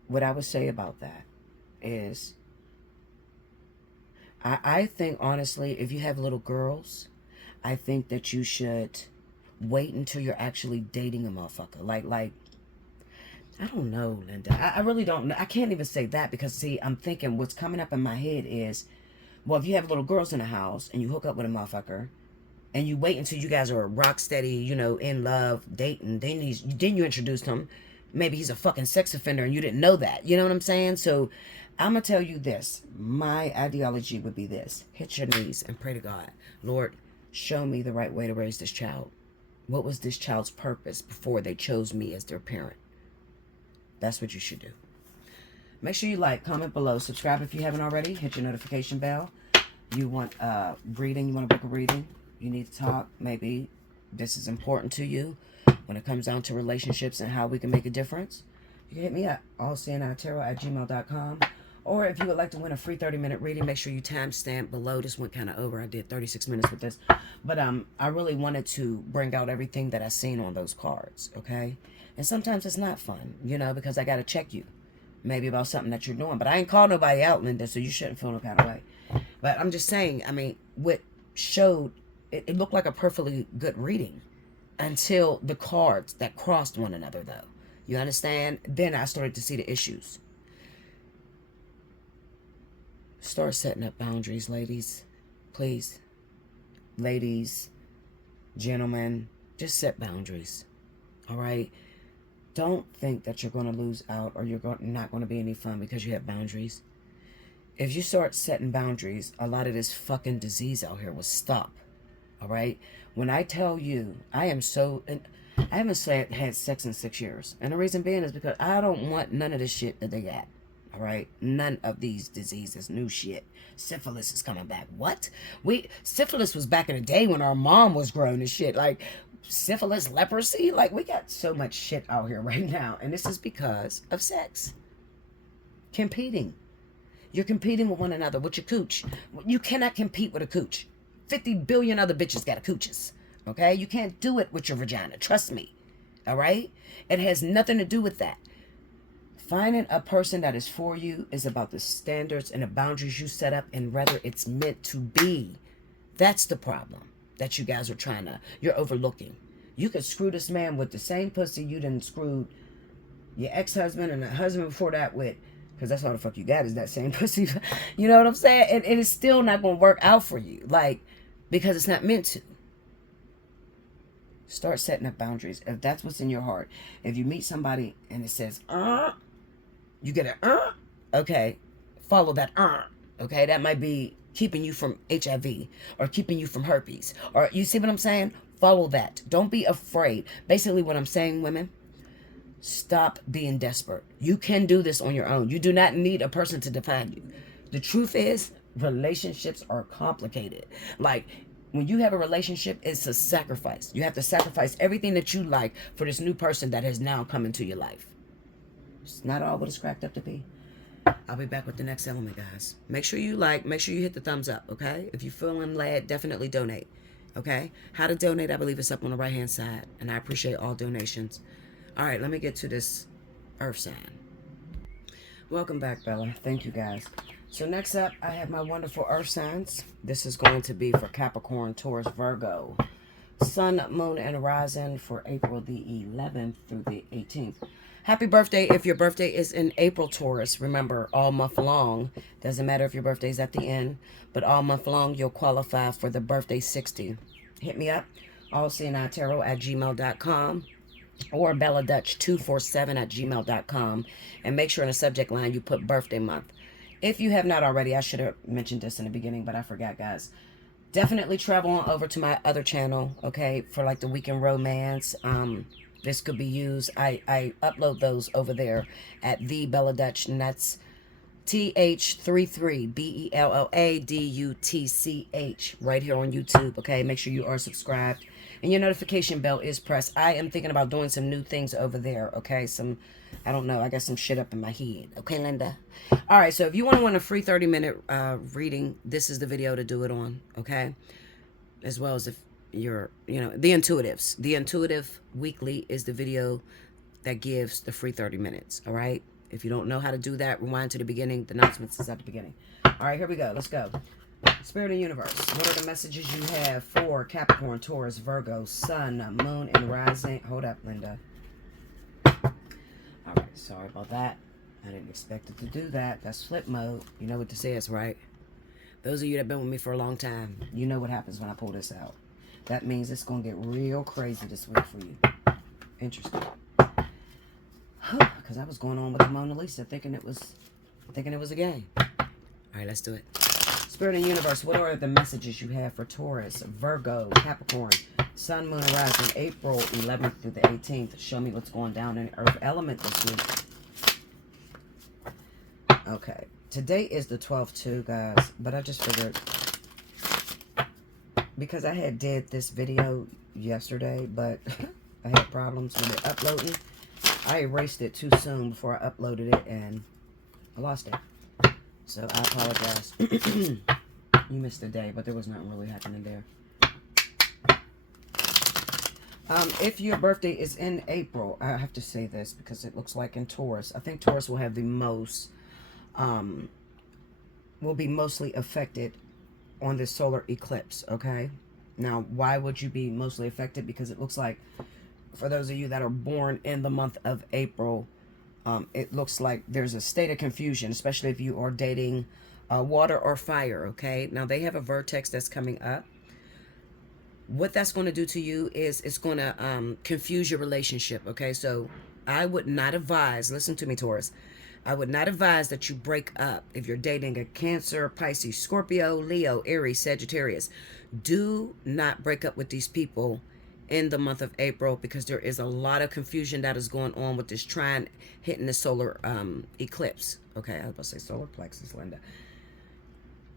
What I would say about that is I think honestly, if you have little girls, I think that you should wait until you're actually dating a motherfucker. Like I don't know, Linda. I really don't know. I can't even say that because see, I'm thinking what's coming up in my head is, well, if you have little girls in the house and you hook up with a motherfucker and you wait until you guys are rock steady, you know, in love, dating, then you introduce him. Maybe he's a fucking sex offender and you didn't know that. You know what I'm saying? So I'm going to tell you this. My ideology would be this. Hit your knees and pray to God. Lord, show me the right way to raise this child. What was this child's purpose before they chose me as their parent? That's what you should do. Make sure you like, comment below, subscribe if you haven't already, hit your notification bell. You want reading, you want to book a reading, you need to talk, maybe this is important to you when it comes down to relationships and how we can make a difference. You can hit me up, Allseeingeyetarot@gmail.com. Or if you would like to win a free 30-minute reading, make sure you timestamp below. This went kind of over. I did 36 minutes with this. But I really wanted to bring out everything that I seen on those cards, okay? And sometimes it's not fun, you know, because I got to check you. Maybe about something that you're doing. But I ain't called nobody out, Linda, so you shouldn't feel no kind of way. But I'm just saying, I mean, what showed, it looked like a perfectly good reading until the cards that crossed one another, though. You understand? Then I started to see the issues. Start setting up boundaries, ladies. Please. Ladies, gentlemen, just set boundaries. All right? Don't think that you're going to lose out or you're not going to be any fun because you have boundaries. If you start setting boundaries, a lot of this fucking disease out here will stop. All right? When I tell you, I haven't had sex in 6 years. And the reason being is because I don't want none of this shit that they got. All right? None of these diseases, new shit. Syphilis is coming back. What? Syphilis was back in the day when our mom was grown and shit. Like, syphilis, leprosy, like we got so much shit out here right now, and this is because of sex. Competing. You're competing with one another with your cooch. You cannot compete with a cooch. 50 billion other bitches got a cooches. Okay? You can't do it with your vagina. Trust me. All right? It has nothing to do with that. Finding a person that is for you is about the standards and the boundaries you set up and whether it's meant to be. That's the problem that you guys are you're overlooking. You could screw this man with the same pussy you done screwed your ex-husband and the husband before that with, because that's all the fuck you got is that same pussy. You know what I'm saying? And it is still not going to work out for you. Like, because it's not meant to. Start setting up boundaries. If that's what's in your heart. If you meet somebody and it says, you get an, okay, follow that, okay? That might be keeping you from HIV or keeping you from herpes. Or you see what I'm saying? Follow that. Don't be afraid. Basically what I'm saying, women, stop being desperate. You can do this on your own. You do not need a person to define you. The truth is, relationships are complicated. Like, when you have a relationship, it's a sacrifice. You have to sacrifice everything that you like for this new person that has now come into your life. It's not all what it's cracked up to be. I'll be back with the next element, guys. Make sure you like, make sure you hit the thumbs up, okay? If you're feeling led, definitely donate. Okay? How to donate, I believe it's up on the right-hand side. And I appreciate all donations. All right, let me get to this earth sign. Welcome back, Bella. Thank you, guys. So next up, I have my wonderful earth signs. This is going to be for Capricorn, Taurus, Virgo. Sun, Moon, and Rising for April the 11th through the 18th. Happy birthday if your birthday is in April, Taurus. Remember, all month long. Doesn't matter if your birthday is at the end, but all month long you'll qualify for the birthday 60. Hit me up, allseeingeyetarot@gmail.com or belladutch247@gmail.com, and make sure in the subject line you put birthday month. If you have not already, I should have mentioned this in the beginning, but I forgot, guys. Definitely travel on over to my other channel, okay, for like the weekend romance. This could be used. I upload those over there at the Bella Dutch, and that's TH33 BELLADUTCH right here on YouTube. Okay, make sure you are subscribed and your notification bell is pressed. I am thinking about doing some new things over there. Okay, I don't know, I got some shit up in my head. Okay, Linda. All right, so if you want to win a free 30-minute reading, this is the video to do it on. Okay, as well as if you're, the intuitives. The intuitive weekly is the video that gives the free 30 minutes. All right. If you don't know how to do that, rewind to the beginning. The announcements is at the beginning. All right, here we go. Let's go. Spirit of the universe. What are the messages you have for Capricorn, Taurus, Virgo, Sun, Moon, and Rising? Hold up, Linda. All right, sorry about that. I didn't expect it to do that. That's flip mode. You know what this is, right? Those of you that have been with me for a long time, you know what happens when I pull this out. That means it's going to get real crazy this week for you. Interesting. Because I was going on with the Mona Lisa thinking it was a game. All right, let's do it. Spirit of the universe, what are the messages you have for Taurus, Virgo, Capricorn, Sun, Moon, and Rising, April 11th through the 18th? Show me what's going down in Earth element this week. Okay, today is the 12th too, guys, but I just figured, because I had did this video yesterday, but I had problems with it uploading. I erased it too soon before I uploaded it, and I lost it. So I apologize. You missed a day, but there was nothing really happening there. If your birthday is in April, I have to say this because it looks like in Taurus, I think Taurus will have the most, will be mostly affected on this solar eclipse, okay? Now, why would you be mostly affected? Because it looks like, for those of you that are born in the month of April, it looks like there's a state of confusion, especially if you are dating water or fire, okay? Now, they have a vertex that's coming up. What that's going to do to you is it's going to confuse your relationship, okay? So I would not advise, listen to me, Taurus, I would not advise that you break up if you're dating a Cancer, Pisces, Scorpio, Leo, Aries, Sagittarius. Do not break up with these people in the month of April, because there is a lot of confusion that is going on with this trine hitting the solar eclipse. Okay, I was about to say solar plexus, Linda.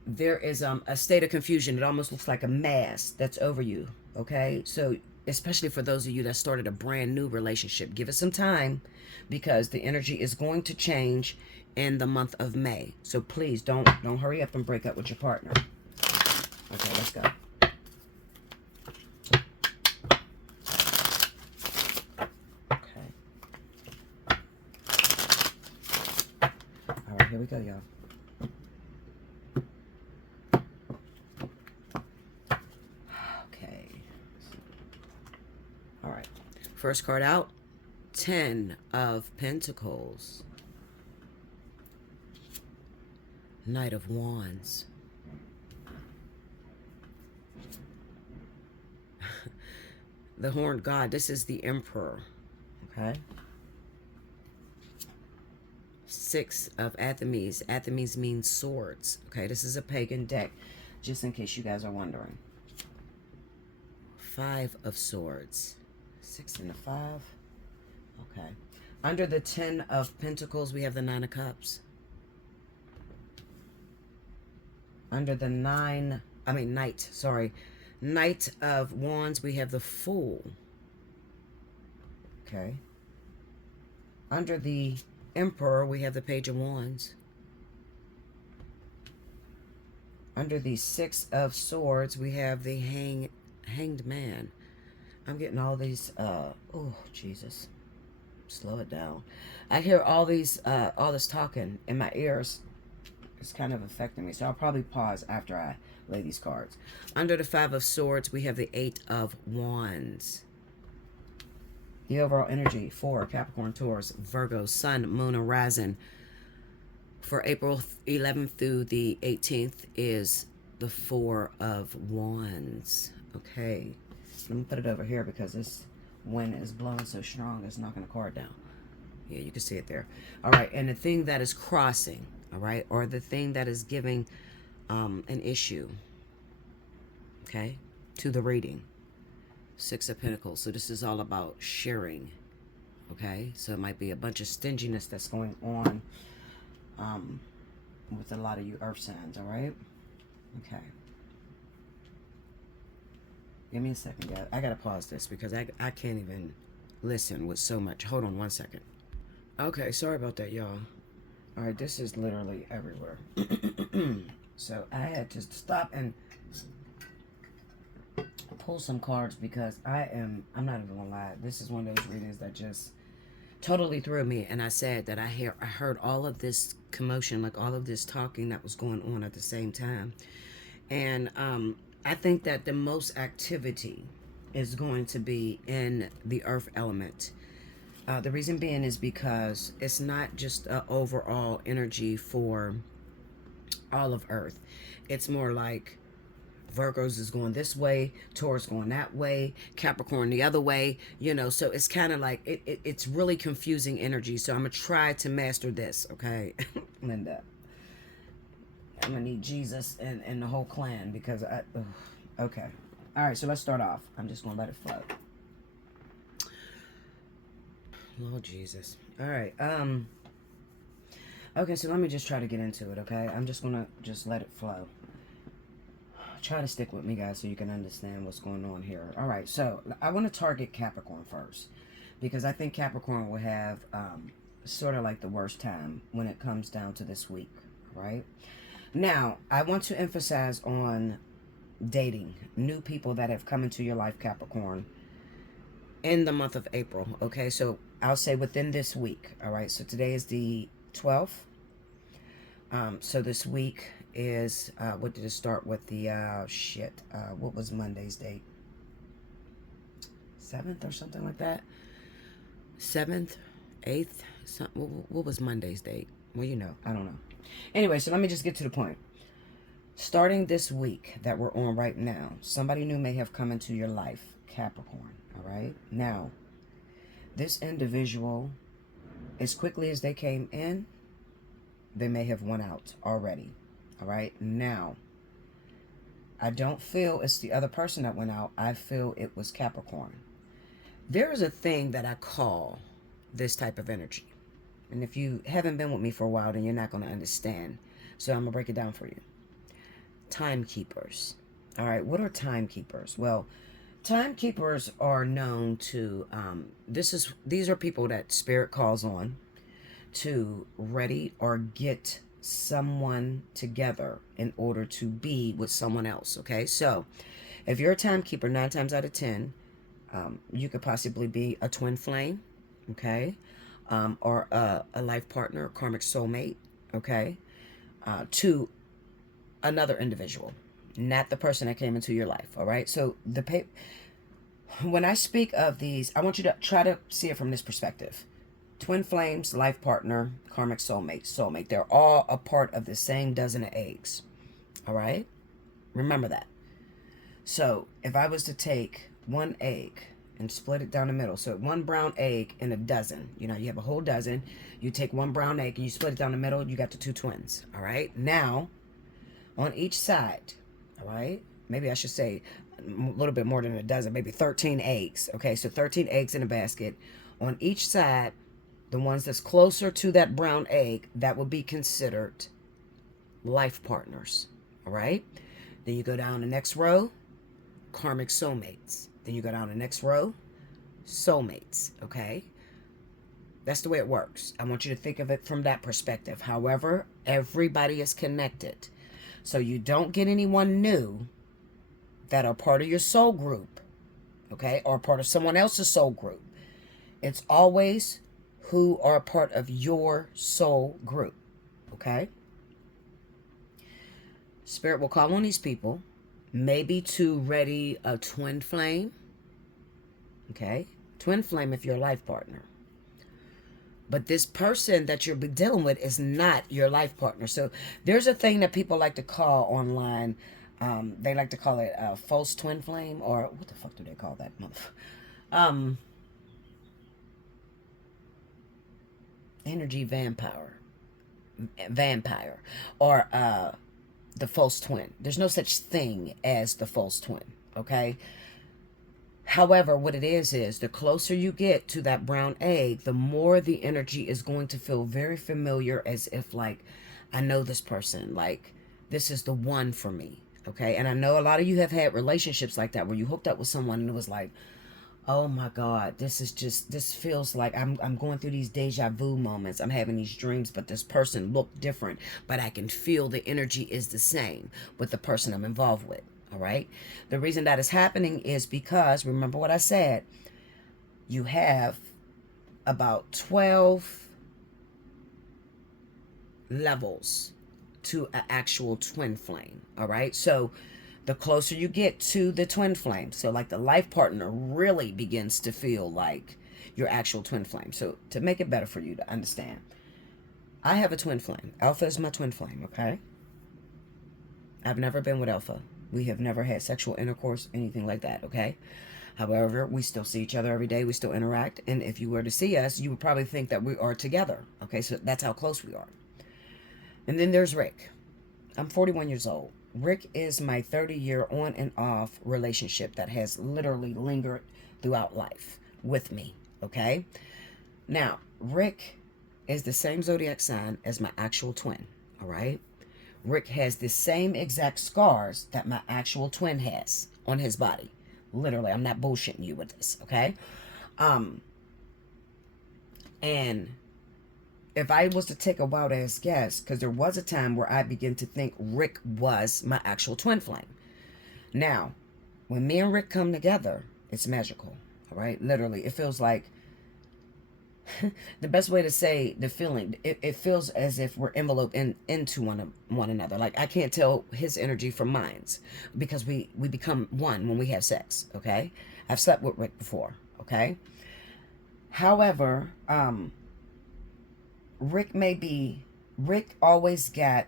There is a state of confusion. It almost looks like a mask that's over you. Okay, so especially for those of you that started a brand new relationship, give it some time, because the energy is going to change in the month of May. So please don't hurry up and break up with your partner. Okay, let's go. Here we go, y'all. Okay. All right. First card out, 10 of Pentacles. Knight of Wands. The Horned God. This is the Emperor. Okay. 6 of Athames. Athames means swords. Okay, this is a pagan deck, just in case you guys are wondering. 5 of Swords. 6 and a 5. Okay. Under the 10 of Pentacles, we have the 9 of Cups. Under the Knight of Wands, we have the Fool. Okay. Under the Emperor, we have the Page of Wands. Under the 6 of Swords, we have the Hanged Man. I'm getting all these, oh, Jesus. Slow it down. I hear all this talking in my ears. It's kind of affecting me. So I'll probably pause after I lay these cards. Under the Five of Swords, we have the Eight of Wands. The overall energy for Capricorn, Taurus, Virgo, Sun, Moon, and Rising for April 11th through the 18th is the Four of Wands. Okay. Let me put it over here because this wind is blowing so strong it's knocking the card down. Yeah, you can see it there. All right. And the thing that is crossing, all right, or the thing that is giving an issue, okay, to the reading. Six of Pentacles. So this is all about sharing. Okay. So it might be a bunch of stinginess that's going on with a lot of you earth signs. All right. Okay. Give me a second, guys. I got to pause this because I can't even listen with so much. Hold on one second. Okay. Sorry about that, y'all. All right. This is literally everywhere. So I had to stop and pull some cards because I'm not even gonna lie, this is one of those readings that just totally threw me. And I said that I heard all of this commotion, like all of this talking that was going on at the same time. And I think that the most activity is going to be in the earth element. The reason being is because it's not just an overall energy for all of earth. It's more like Virgos is going this way, Taurus going that way, Capricorn the other way, you know. So it's kind of like it's really confusing energy. So I'm gonna try to master this, okay? Linda, I'm gonna need Jesus and the whole clan because okay. All right, so let's start off. I'm just gonna let it flow. Lord Jesus. All right. Okay, so let me just try to get into it, okay? I'm just gonna let it flow. Try to stick with me, guys, so you can understand what's going on here. All right, so I want to target Capricorn first because I think Capricorn will have sort of like the worst time when it comes down to this week, right? Now, I want to emphasize on dating new people that have come into your life, Capricorn, in the month of April, okay? So I'll say within this week, all right? So today is the 12th. So this week is, what did it start with? The, what was Monday's date? 7th or something like that? 7th, 8th, what was Monday's date? Well, you know, I don't know. Anyway, so let me just get to the point. Starting this week that we're on right now, somebody new may have come into your life, Capricorn, all right? Now, this individual, as quickly as they came in, they may have won out already. All right. Now, I don't feel it's the other person that went out. I feel it was Capricorn. There is a thing that I call this type of energy. And if you haven't been with me for a while, then you're not going to understand. So I'm going to break it down for you. Timekeepers. All right. What are timekeepers? Well, timekeepers are known to, these are people that spirit calls on to ready or get someone together in order to be with someone else. Okay, so if you're a timekeeper, 9 times out of 10, you could possibly be a twin flame, okay, or a life partner, a karmic soulmate, okay, to another individual, not the person that came into your life. All right, so when I speak of these, I want you to try to see it from this perspective. Twin flames, life partner, karmic soulmate. They're all a part of the same dozen of eggs. All right? Remember that. So if I was to take one egg and split it down the middle, so one brown egg in a dozen, you know, you have a whole dozen, you take one brown egg and you split it down the middle, you got the 2 twins. All right? Now, on each side, all right? Maybe I should say a little bit more than a dozen, maybe 13 eggs. Okay, so 13 eggs in a basket. On each side, the ones that's closer to that brown egg, that would be considered life partners. All right. Then you go down the next row, karmic soulmates. Then you go down the next row, soulmates. Okay. That's the way it works. I want you to think of it from that perspective. However, everybody is connected. So you don't get anyone new that are part of your soul group, okay, or part of someone else's soul group. It's always who are a part of your soul group, okay? Spirit will call on these people, maybe to ready a twin flame, okay? Twin flame if you're a life partner. But this person that you're dealing with is not your life partner. So there's a thing that people like to call online. They like to call it a false twin flame, or what the fuck do they call that? Energy vampire, or the false twin. There's no such thing as the false twin, okay? However, what it is the closer you get to that brown egg, the more the energy is going to feel very familiar, as if like, I know this person, like this is the one for me, okay? And I know a lot of you have had relationships like that where you hooked up with someone and it was like, oh my God, this feels like I'm going through these deja vu moments. I'm having these dreams, but this person looked different, but I can feel the energy is the same with the person I'm involved with. All right. The reason that is happening is because, remember what I said, you have about 12 levels to an actual twin flame. All right. So the closer you get to the twin flame, so like the life partner really begins to feel like your actual twin flame. So to make it better for you to understand, I have a twin flame. Alpha is my twin flame. Okay. I've never been with Alpha. We have never had sexual intercourse, anything like that, okay? However, we still see each other every day. We still interact. And if you were to see us, you would probably think that we are together, okay? So that's how close we are. And then there's Rick. I'm 41 years old. Rick is my 30-year on and off relationship that has literally lingered throughout life with me, okay? Now, Rick is the same zodiac sign as my actual twin, all right? Rick has the same exact scars that my actual twin has on his body. Literally, I'm not bullshitting you with this, okay? And if I was to take a wild ass guess, because there was a time where I began to think Rick was my actual twin flame. Now, when me and Rick come together, it's magical, all right? Literally, it feels like the best way to say the feeling, it feels as if we're enveloped into one another. Like I can't tell his energy from mine's, because we become one when we have sex, okay? I've slept with Rick before, okay? However, Rick always got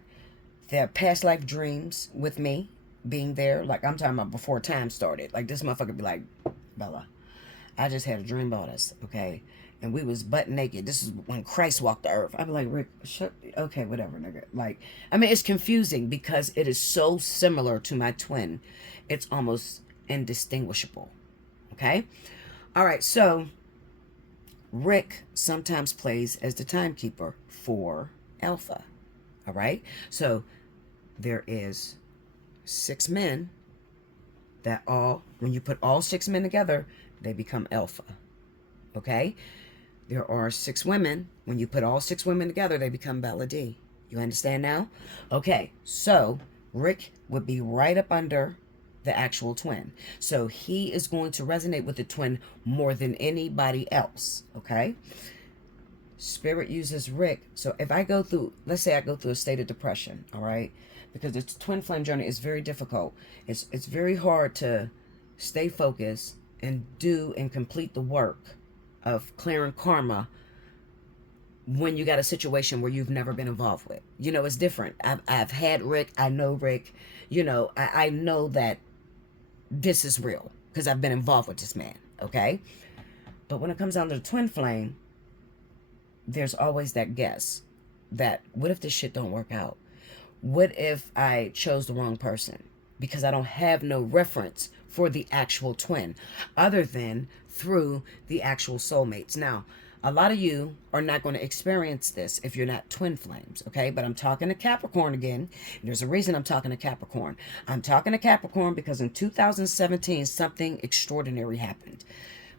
their past life dreams with me being there. Like I'm talking about before time started. Like this motherfucker be like, Bella, I just had a dream about us, okay? And we was butt naked. This is when Christ walked the earth. I'm like, Rick, okay, whatever, nigga. Like, I mean, it's confusing because it is so similar to my twin. It's almost indistinguishable, okay? All right, so Rick sometimes plays as the timekeeper for Alpha, all right? So there is 6 men that when you put all 6 men together, they become Alpha, okay? There are 6 women. When you put all 6 women together, they become Bella D. You understand now? Okay, so Rick would be right up under the actual twin. So he is going to resonate with the twin more than anybody else, okay? Spirit uses Rick. So if I go through, let's say I go through a state of depression, all right? Because the twin flame journey is very difficult. It's very hard to stay focused and do and complete the work of clearing karma when you got a situation where you've never been involved with. You know, it's different. I've had Rick. I know Rick. You know, I know that this is real because I've been involved with this man, okay? But when it comes down to the twin flame, there's always that guess that what if this shit don't work out? What if I chose the wrong person? Because I don't have no reference for the actual twin other than through the actual soulmates. Now, a lot of you are not going to experience this if you're not twin flames, okay? But I'm talking to Capricorn again. And there's a reason I'm talking to Capricorn. I'm talking to Capricorn because in 2017, something extraordinary happened.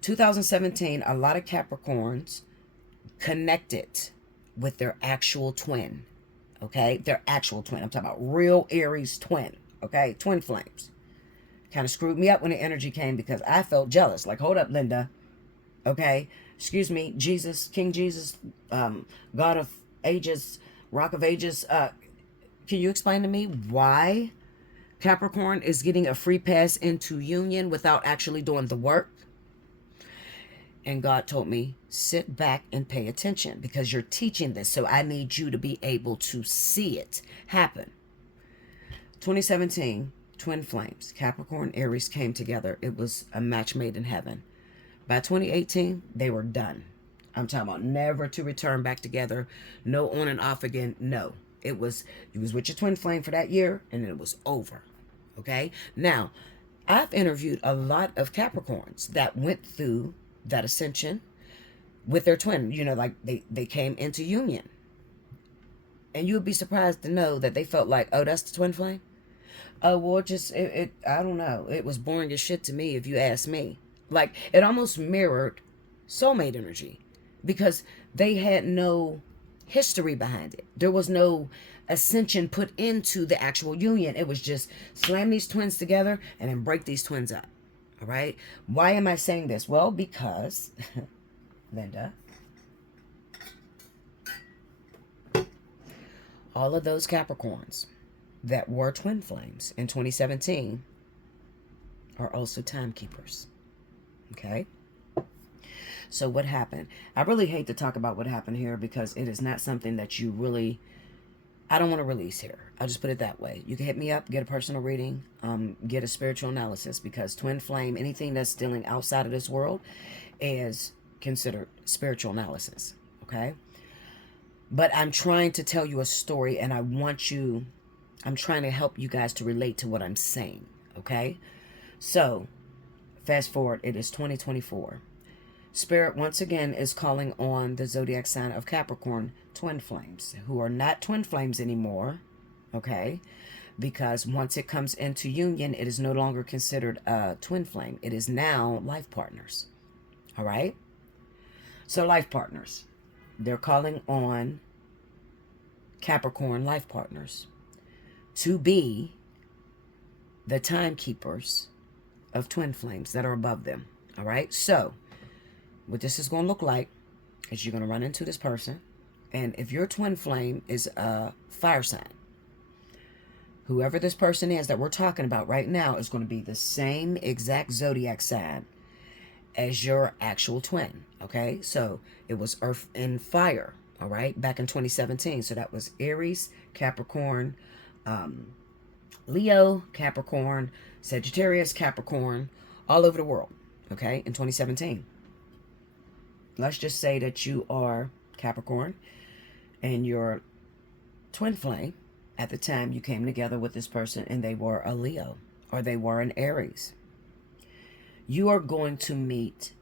2017, a lot of Capricorns connected with their actual twin, okay? Their actual twin. I'm talking about real Aries twin, okay? Twin flames. Kind of screwed me up when the energy came because I felt jealous. Like, hold up, Linda. Okay, excuse me, Jesus, King Jesus, God of ages, Rock of ages. Can you explain to me why Capricorn is getting a free pass into union without actually doing the work? And God told me, sit back and pay attention because you're teaching this. So I need you to be able to see it happen. 2017, twin flames, Capricorn, Aries came together. It was a match made in heaven. By 2018, they were done. I'm talking about never to return back together. No on and off again. No. You was with your twin flame for that year, and it was over. Okay? Now, I've interviewed a lot of Capricorns that went through that ascension with their twin. You know, like they came into union. And you would be surprised to know that they felt like, oh, that's the twin flame? Oh, well, I don't know. It was boring as shit to me, if you ask me. Like, it almost mirrored soulmate energy because they had no history behind it. There was no ascension put into the actual union. It was just slam these twins together and then break these twins up. All right? Why am I saying this? Well, because, Linda, all of those Capricorns that were twin flames in 2017 are also timekeepers. Okay? So what happened? I really hate to talk about what happened here because it is not something that you really, I don't want to release here. I'll just put it that way. You can hit me up, get a personal reading, get a spiritual analysis because twin flame, anything that's dealing outside of this world is considered spiritual analysis. Okay? But I'm trying to tell you a story and I'm trying to help you guys to relate to what I'm saying. Okay? So, fast forward, it is 2024. Spirit once again is calling on the zodiac sign of Capricorn twin flames who are not twin flames anymore, okay? Because once it comes into union, it is no longer considered a twin flame. It is now life partners, all right? So life partners, they're calling on Capricorn life partners to be the timekeepers of twin flames that are above them, all right? So what this is going to look like is you're going to run into this person. And if your twin flame is a fire sign, whoever this person is that we're talking about right now is going to be the same exact zodiac sign as your actual twin. Okay. So it was earth and fire. All right. Back in 2017. So that was Aries, Capricorn, Leo, Capricorn, Sagittarius, Capricorn, all over the world. Okay. In 2017. Let's just say that you are Capricorn and your twin flame at the time you came together with this person and they were a Leo or they were an Aries. You are going to meet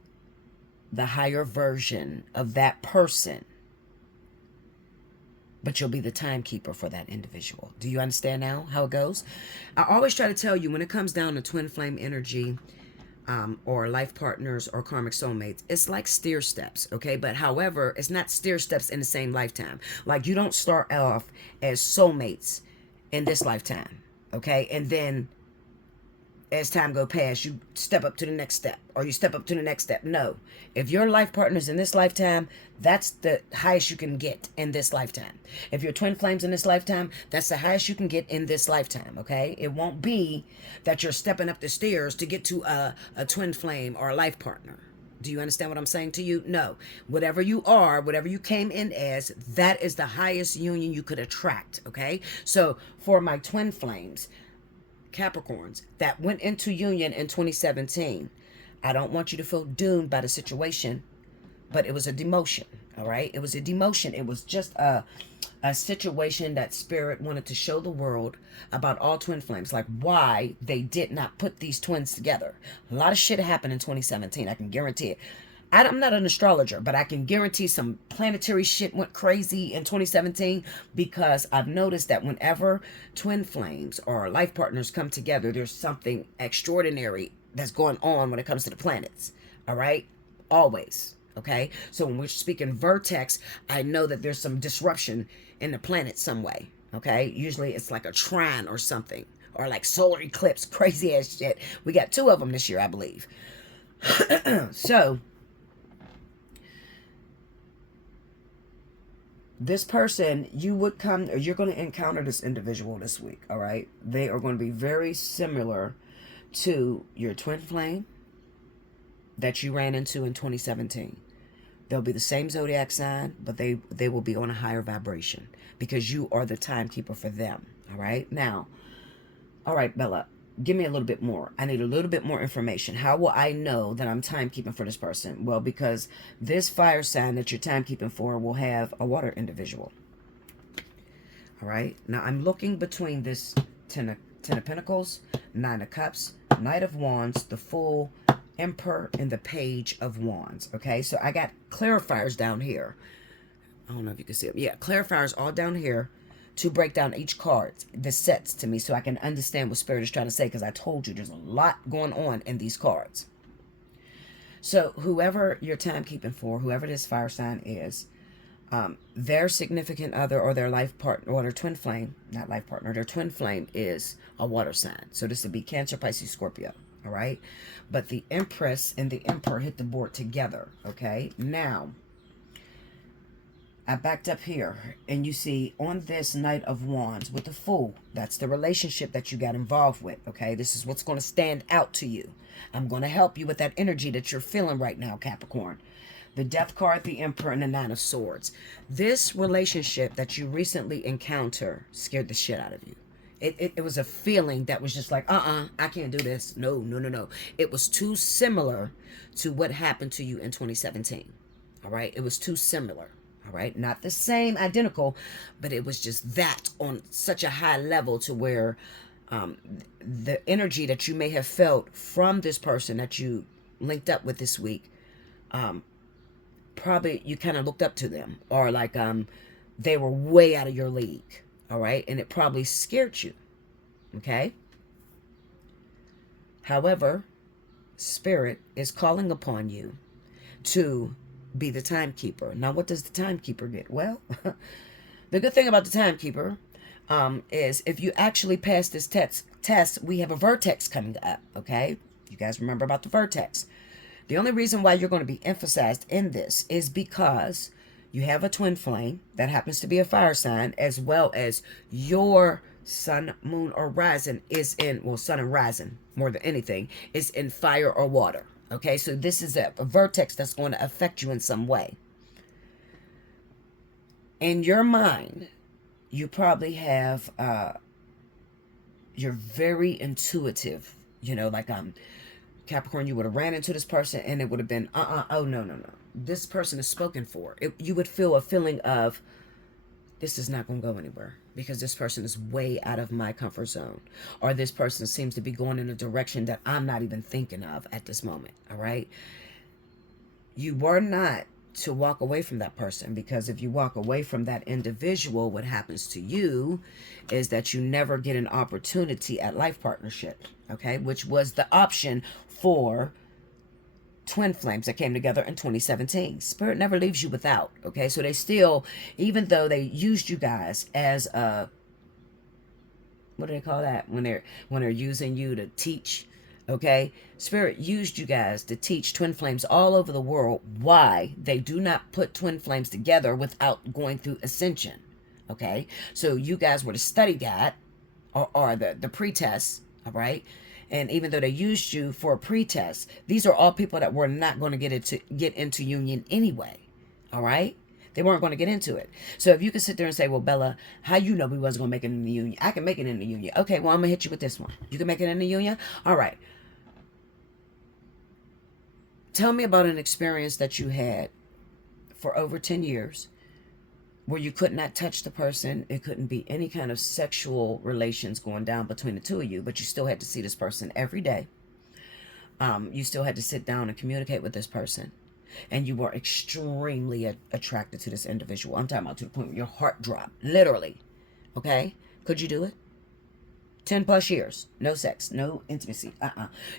the higher version of that person, but you'll be the timekeeper for that individual. Do you understand now how it goes? I always try to tell you when it comes down to twin flame energy, or life partners or karmic soulmates, it's like stair steps, okay? But however, it's not stair steps in the same lifetime. Like you don't start off as soulmates in this lifetime, okay? And then as time go past, you step up to the next step or you step up to the next step. No. If your life partner's in this lifetime, that's the highest you can get in this lifetime. If you're twin flames in this lifetime, that's the highest you can get in this lifetime, okay? It won't be that you're stepping up the stairs to get to a twin flame or a life partner. Do you understand what I'm saying to you? No. Whatever you are, whatever you came in as, that is the highest union you could attract, okay? So for my twin flames, Capricorns that went into union in 2017, I don't want you to feel doomed by the situation, but it was a demotion, all right? It was a demotion. It was just a situation that Spirit wanted to show the world about all twin flames, like why they did not put these twins together. A lot of shit happened in 2017, I can guarantee it. I'm not an astrologer, but I can guarantee some planetary shit went crazy in 2017 because I've noticed that whenever twin flames or life partners come together, there's something extraordinary that's going on when it comes to the planets. All right? Always. Okay? So when we're speaking vertex, I know that there's some disruption in the planet some way. Okay? Usually it's like a trine or something, or like solar eclipse, crazy ass shit. We got 2 of them this year, I believe. So this person, you're going to encounter this individual this week, all right? They are going to be very similar to your twin flame that you ran into in 2017. They'll be the same zodiac sign, but they will be on a higher vibration because you are the timekeeper for them, all right? Now, all right, Bella, give me a little bit more. I need a little bit more information. How will I know that I'm timekeeping for this person? Well, because this fire sign that you're timekeeping for will have a water individual. All right. Now, I'm looking between this Ten of Pentacles, Nine of Cups, Knight of Wands, the Fool, Emperor, and the Page of Wands. Okay. So I got clarifiers down here. I don't know if you can see them. Yeah, clarifiers all down here to break down each card, the sets to me, so I can understand what Spirit is trying to say, because I told you there's a lot going on in these cards. So whoever you're timekeeping for, whoever this fire sign is, their significant other or their life partner or their twin flame, not life partner, their twin flame is a water sign. So this would be Cancer, Pisces, Scorpio. All right. But the Empress and the Emperor hit the board together. Okay. Now, I backed up here, and you see on this Knight of Wands with the Fool, that's the relationship that you got involved with, okay? This is what's going to stand out to you. I'm going to help you with that energy that you're feeling right now, Capricorn. The Death card, the Emperor, and the Nine of Swords. This relationship that you recently encountered scared the shit out of you. It was a feeling that was just like, I can't do this. No. It was too similar to what happened to you in 2017, all right? It was too similar. All right, not the same, identical, but it was just that on such a high level to where the energy that you may have felt from this person that you linked up with this week, probably you kind of looked up to them, or like they were way out of your league. All right, and it probably scared you. Okay. However, Spirit is calling upon you to be the timekeeper. Now, what does the timekeeper get? Well, the good thing about the timekeeper is if you actually pass this test, we have a vertex coming up, okay? You guys remember about the vertex. The only reason why you're going to be emphasized in this is because you have a twin flame that happens to be a fire sign, as well as your sun, moon, or rising is in, well, sun and rising, more than anything, is in fire or water. Okay, so this is a vertex that's going to affect you in some way. In your mind, you probably have, you're very intuitive, you know, like Capricorn, you would have ran into this person and it would have been, oh, no. This person is spoken for. You would feel a feeling of, this is not going to go anywhere because this person is way out of my comfort zone, or this person seems to be going in a direction that I'm not even thinking of at this moment. All right. You were not to walk away from that person, because if you walk away from that individual, what happens to you is that you never get an opportunity at life partnership. Okay. Which was the option for twin flames that came together in 2017. Spirit never leaves you without. Okay, so they still, even though they used you guys as a, what do they call that when they're using you to teach? Okay, Spirit used you guys to teach twin flames all over the world why they do not put twin flames together without going through ascension. Okay, so you guys were the study guide, or the pre-test. All right. And even though they used you for a pretest, these are all people that were not going to get into union anyway. All right? They weren't going to get into it. So if you could sit there and say, well, Bella, how you know we wasn't going to make it in the union? I can make it in the union. Okay, well, I'm going to hit you with this one. You can make it in the union? All right. Tell me about an experience that you had for over 10 years where you could not touch the person. It couldn't be any kind of sexual relations going down between the two of you, but you still had to see this person every day. You still had to sit down and communicate with this person. And you were extremely attracted to this individual. I'm talking about to the point where your heart dropped, literally. Okay? Could you do it? 10 plus years. No sex. No intimacy.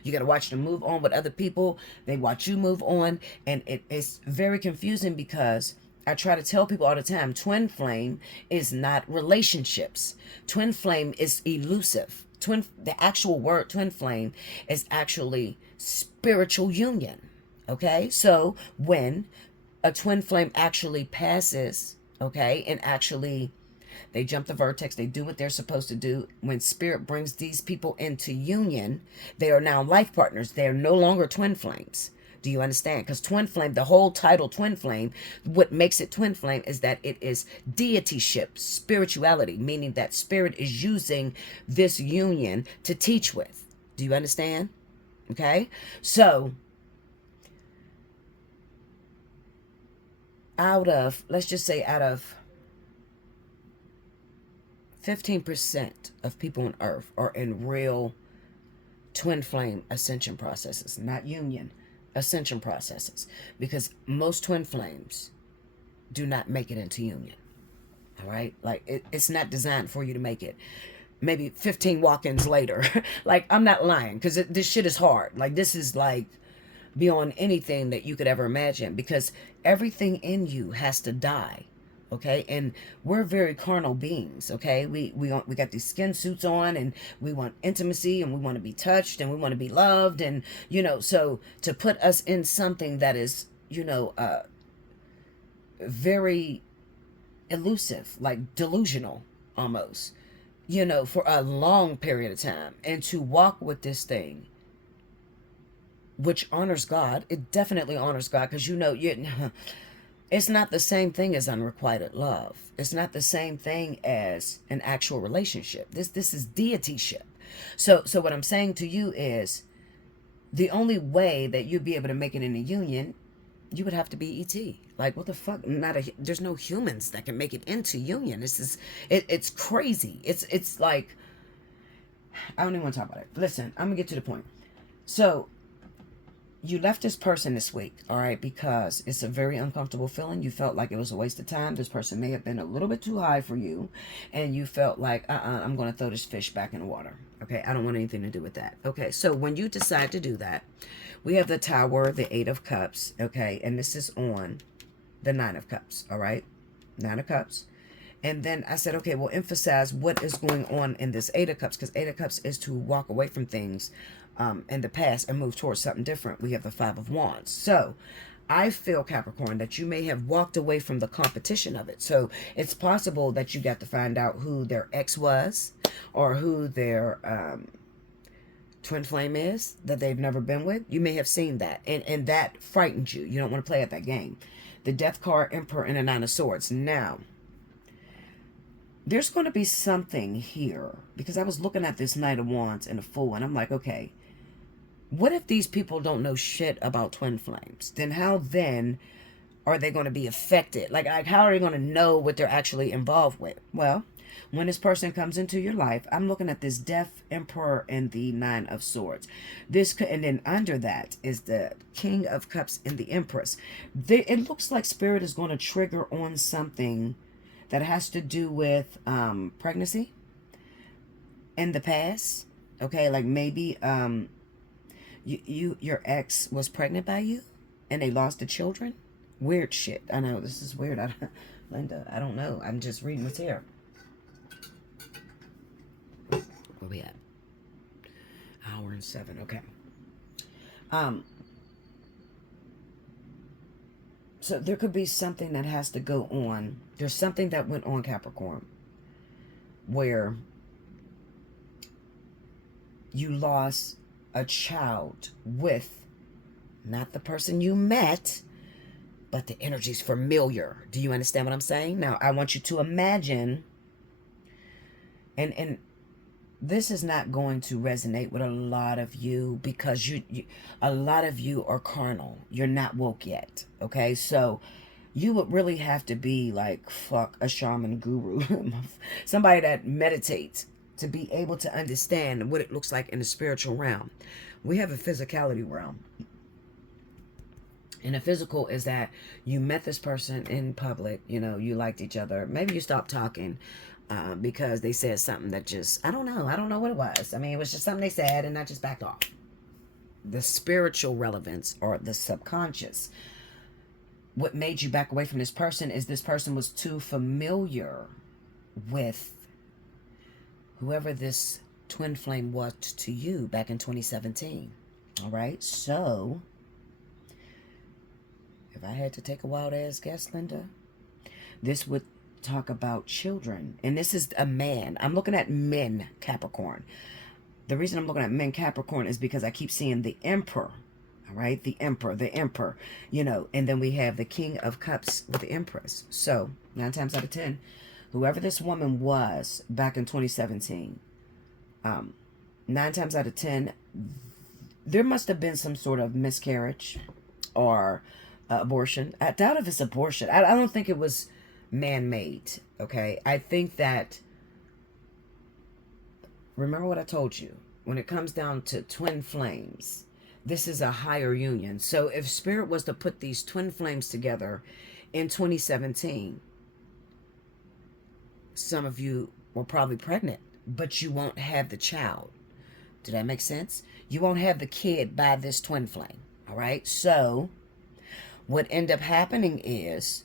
You got to watch them move on with other people. They watch you move on. And it's very confusing because I try to tell people all the time, twin flame is not relationships. Twin flame is elusive. the actual word twin flame is actually spiritual union. Okay, so when a twin flame actually passes, okay, and actually they jump the vertex, they do what they're supposed to do. When spirit brings these people into union, they are now life partners. They are no longer twin flames. Do you understand? Because twin flame, the whole title twin flame, what makes it twin flame is that it is deityship, spirituality, meaning that spirit is using this union to teach with. Do you understand? Okay, so let's just say out of 15% of people on earth are in real twin flame ascension processes, not union, ascension processes, because most twin flames do not make it into union. All right, like it's not designed for you to make it. Maybe 15 walk-ins later. Like, I'm not lying, because this shit is hard. Like, this is like beyond anything that you could ever imagine, because everything in you has to die. Okay, and we're very carnal beings. Okay, we got these skin suits on, and we want intimacy, and we want to be touched, and we want to be loved, and so to put us in something that is very elusive, like delusional almost, for a long period of time, and to walk with this thing, which honors God. It definitely honors God, because it's not the same thing as unrequited love. It's not the same thing as an actual relationship. This is deityship. So what I'm saying to you is, the only way that you'd be able to make it in a union, you would have to be ET. Like, what the fuck? There's no humans that can make it into union. It's crazy. It's like, I don't even want to talk about it. Listen, I'm gonna get to the point. So you left this person this week, all right, because it's a very uncomfortable feeling. You felt like it was a waste of time. This person may have been a little bit too high for you, and you felt like, I'm going to throw this fish back in the water. Okay, I don't want anything to do with that. Okay, so when you decide to do that, we have the Tower, the Eight of Cups, okay, and this is on the Nine of Cups, all right, Nine of Cups. And then I said, okay, we'll emphasize what is going on in this Eight of Cups, because Eight of Cups is to walk away from things in the past and move towards something different. We have the Five of Wands. So I feel, Capricorn, that you may have walked away from the competition of it. So it's possible that you got to find out who their ex was, or who their twin flame is that they've never been with. You may have seen that, and that frightened you. You don't want to play at that game. The Death card, Emperor, and the Nine of Swords. Now, there's going to be something here, because I was looking at this Knight of Wands and the Fool, and I'm like, okay, what if these people don't know shit about twin flames? Then how then are they going to be affected? Like how are they going to know what they're actually involved with? Well, when this person comes into your life, I'm looking at this Death, Emperor, and the Nine of Swords. And then under that is the King of Cups and the Empress. It looks like Spirit is going to trigger on something that has to do with pregnancy in the past. Okay, like maybe your ex was pregnant by you, and they lost the children. Weird shit. I know this is weird. Linda, I don't know. I'm just reading what's here. Where we at? Hour and 7. Okay. So there could be something that has to go on. There's something that went on, Capricorn, where you lost a child with not the person you met, but the energy's familiar. Do you understand what I'm saying? Now, I want you to imagine, and this is not going to resonate with a lot of you, because a lot of you are carnal. You're not woke yet, okay? So you would really have to be like, a shaman guru, somebody that meditates, to be able to understand what it looks like in the spiritual realm. We have a physicality realm. And the physical is that you met this person in public, you liked each other. Maybe you stopped talking because they said something that just, I don't know what it was. I mean, it was just something they said, and I just backed off. The spiritual relevance, or the subconscious, what made you back away from this person is this person was too familiar with whoever this twin flame was to you back in 2017. All right, so if I had to take a wild ass guess, Linda, this would talk about children. And this is a man. I'm looking at men, Capricorn. The reason I'm looking at men, Capricorn, is because I keep seeing the Emperor. All right, the Emperor, you know, and then we have the King of Cups with the Empress. So 9 times out of 10, whoever this woman was back in 2017, 9 times out of 10, there must have been some sort of miscarriage or abortion. I doubt if it's abortion. I don't think it was man-made, okay? I think that, remember what I told you, when it comes down to twin flames, this is a higher union. So if Spirit was to put these twin flames together in 2017, some of you were probably pregnant, but you won't have the child. Did that make sense? You won't have the kid by this twin flame, all right? So what end up happening is,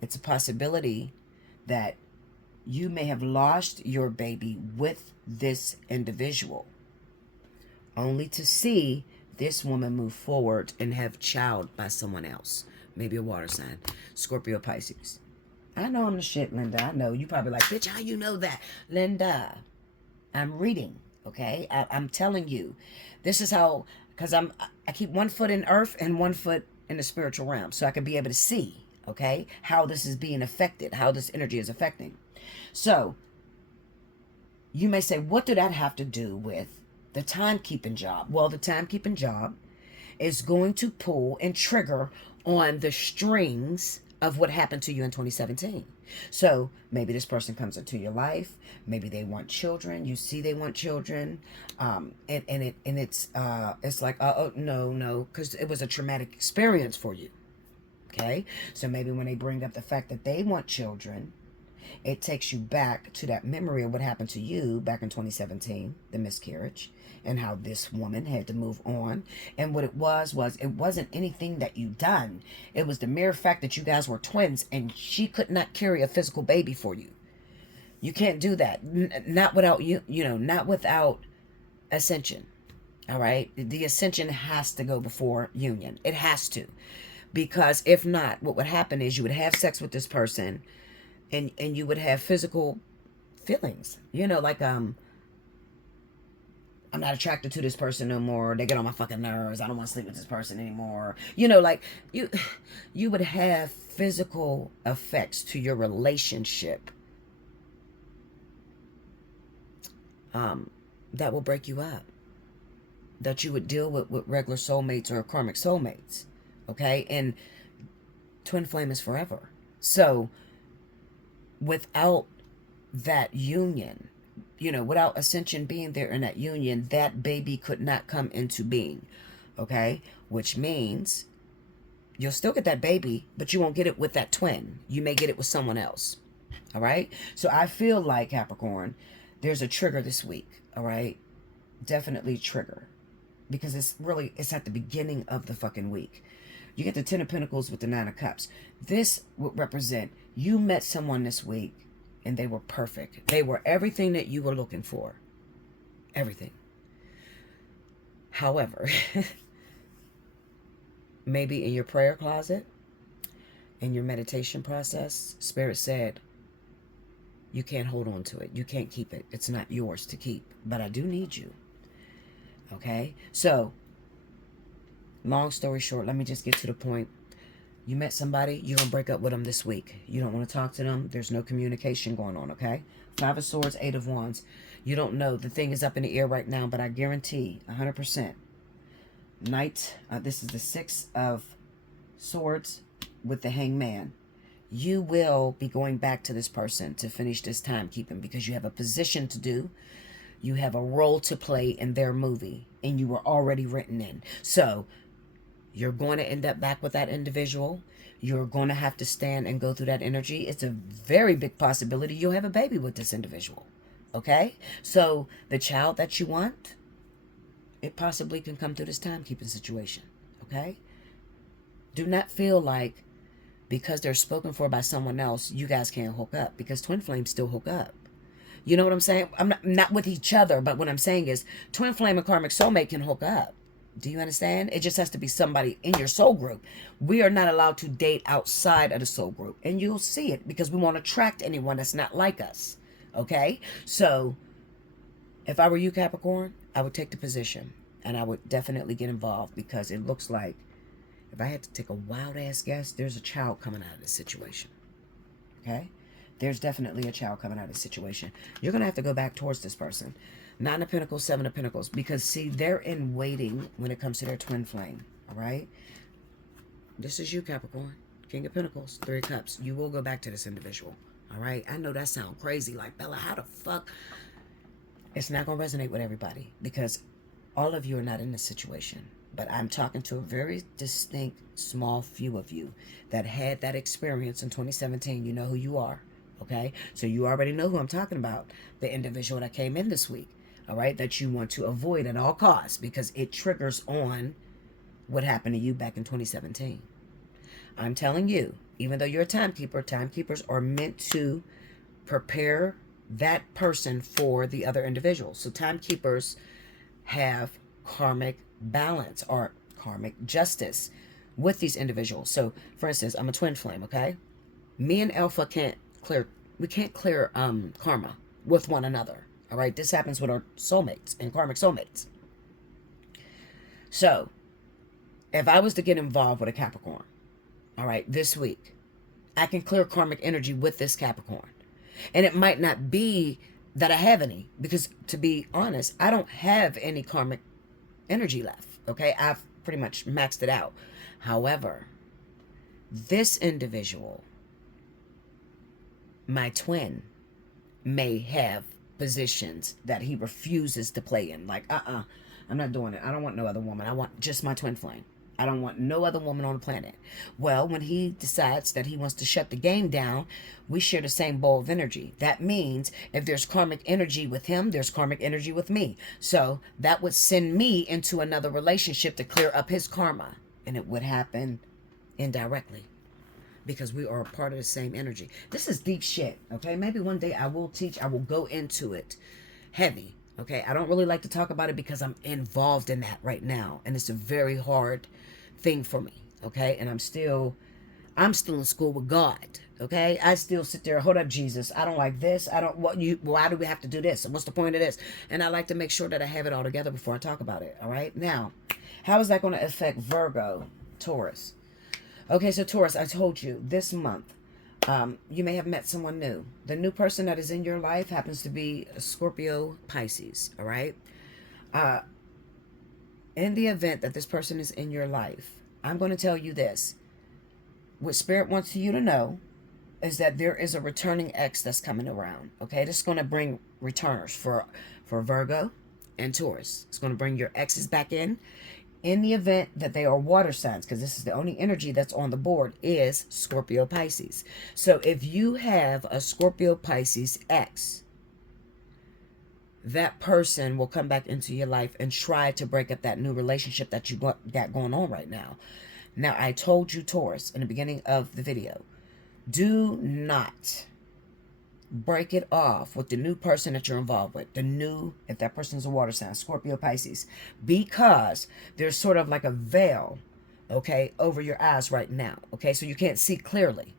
it's a possibility that you may have lost your baby with this individual, only to see this woman move forward and have child by someone else. Maybe a water sign, Scorpio, Pisces. I know I'm the shit, Linda. I know. You probably like, bitch, how you know that? Linda, I'm reading, okay? I'm telling you. This is how, because I keep one foot in earth and one foot in the spiritual realm, so I can be able to see, okay, how this is being affected, how this energy is affecting. So you may say, what did that have to do with the timekeeping job? Well, the timekeeping job is going to pull and trigger on the strings of what happened to you in 2017. So maybe this person comes into your life. Maybe they want children. You see they want children, and it's like, oh no, because it was a traumatic experience for you. Okay, so maybe when they bring up the fact that they want children, it takes you back to that memory of what happened to you back in 2017, the miscarriage, and how this woman had to move on. And what it was it wasn't anything that you done. It was the mere fact that you guys were twins and she could not carry a physical baby for you. You can't do that. Not without not without ascension. All right. The ascension has to go before union. It has to. Because if not, what would happen is you would have sex with this person and you would have physical feelings, like, I'm not attracted to this person no more. They get on my fucking nerves. I don't want to sleep with this person anymore. Like you would have physical effects to your relationship that will break you up, that you would deal with regular soulmates or karmic soulmates. Okay. And twin flame is forever. So without that union, without ascension being there in that union, that baby could not come into being. Okay. Which means you'll still get that baby, but you won't get it with that twin. You may get it with someone else. All right. So I feel like, Capricorn, there's a trigger this week. All right. Definitely trigger, because it's at the beginning of the fucking week. You get the 10 of Pentacles with the 9 of Cups. This would represent you met someone this week and they were perfect. They were everything that you were looking for. Everything. However, maybe in your prayer closet, in your meditation process, Spirit said, you can't hold on to it. You can't keep it. It's not yours to keep. But I do need you. Okay? So, long story short, let me just get to the point. You met somebody, you're going to break up with them this week. You don't want to talk to them. There's no communication going on, okay? 5 of Swords, 8 of Wands. You don't know. The thing is up in the air right now, but I guarantee 100%. Knight, this is the 6 of Swords with the Hangman. You will be going back to this person to finish this timekeeping, because you have a position to do. You have a role to play in their movie, and you were already written in. So you're going to end up back with that individual. You're going to have to stand and go through that energy. It's a very big possibility you'll have a baby with this individual. Okay? So the child that you want, it possibly can come through this timekeeping situation. Okay? Do not feel like because they're spoken for by someone else, you guys can't hook up, because twin flames still hook up. You know what I'm saying? I'm not with each other, but what I'm saying is twin flame and karmic soulmate can hook up. Do you understand? It just has to be somebody in your soul group. We are not allowed to date outside of the soul group. And you'll see it because we won't attract anyone that's not like us. Okay? So, if I were you, Capricorn, I would take the position. And I would definitely get involved because it looks like, if I had to take a wild-ass guess, there's a child coming out of this situation. Okay? There's definitely a child coming out of this situation. You're going to have to go back towards this person. 9 of Pentacles, 7 of Pentacles. Because, see, they're in waiting when it comes to their twin flame. All right? This is you, Capricorn. King of Pentacles, 3 of Cups. You will go back to this individual. All right? I know that sounds crazy. Like, Bella, how the fuck? It's not going to resonate with everybody. Because all of you are not in this situation. But I'm talking to a very distinct, small few of you that had that experience in 2017. You know who you are. Okay? So you already know who I'm talking about. The individual that came in this week. All right, that you want to avoid at all costs because it triggers on what happened to you back in 2017. I'm telling you, even though you're a timekeeper, timekeepers are meant to prepare that person for the other individuals. So timekeepers have karmic balance or karmic justice with these individuals. So, for instance, I'm a twin flame, okay? Me and Alpha can't clear karma with one another. All right, this happens with our soulmates and karmic soulmates. So, if I was to get involved with a Capricorn, all right, this week, I can clear karmic energy with this Capricorn. And it might not be that I have any, because to be honest, I don't have any karmic energy left, okay? I've pretty much maxed it out. However, this individual, my twin, may have positions that he refuses to play in. Like, I'm not doing it. I don't want no other woman. I want just my twin flame. I don't want no other woman on the planet. Well, when he decides that he wants to shut the game down, we share the same bowl of energy. That means if there's karmic energy with him, there's karmic energy with me. So that would send me into another relationship to clear up his karma. And it would happen indirectly, because we are a part of the same energy. This is deep shit, okay? Maybe one day I will go into it heavy, okay? I don't really like to talk about it because I'm involved in that right now. And it's a very hard thing for me, okay? And I'm still in school with God, okay? I still sit there, hold up, Jesus. I don't like this. Why do we have to do this? And what's the point of this? And I like to make sure that I have it all together before I talk about it, all right? Now, how is that going to affect Virgo, Taurus? Okay, so Taurus, I told you, this month, you may have met someone new. The new person that is in your life happens to be a Scorpio, Pisces, all right? In the event that this person is in your life, I'm going to tell you this. What Spirit wants you to know is that there is a returning ex that's coming around, okay? This is going to bring returners for Virgo and Taurus. It's going to bring your exes back in the event that they are water signs, because this is the only energy that's on the board, is Scorpio, Pisces. So if you have a Scorpio, Pisces ex, that person will come back into your life and try to break up that new relationship that you got going on right now. Now, I told you, Taurus, in the beginning of the video, do not break it off with the new person that you're involved with. If that person's a water sign, Scorpio, Pisces, because there's sort of like a veil, okay, over your eyes right now, okay, so you can't see clearly.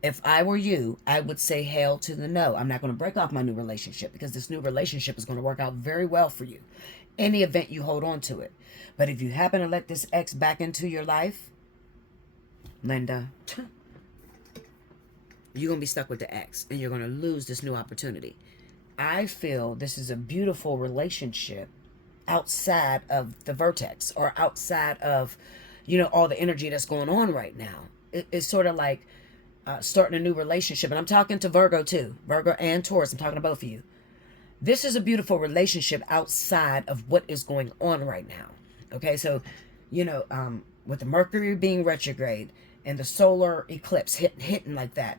If I were you, I would say hail to the no. I'm not going to break off my new relationship because this new relationship is going to work out very well for you in the event you hold on to it. But if you happen to let this ex back into your life, Linda, you're going to be stuck with the ex and you're going to lose this new opportunity. I feel this is a beautiful relationship outside of the vertex or outside of, all the energy that's going on right now. It's sort of like starting a new relationship. And I'm talking to Virgo too. Virgo and Taurus. I'm talking to both of you. This is a beautiful relationship outside of what is going on right now. Okay, so, with the Mercury being retrograde and the solar eclipse hitting like that.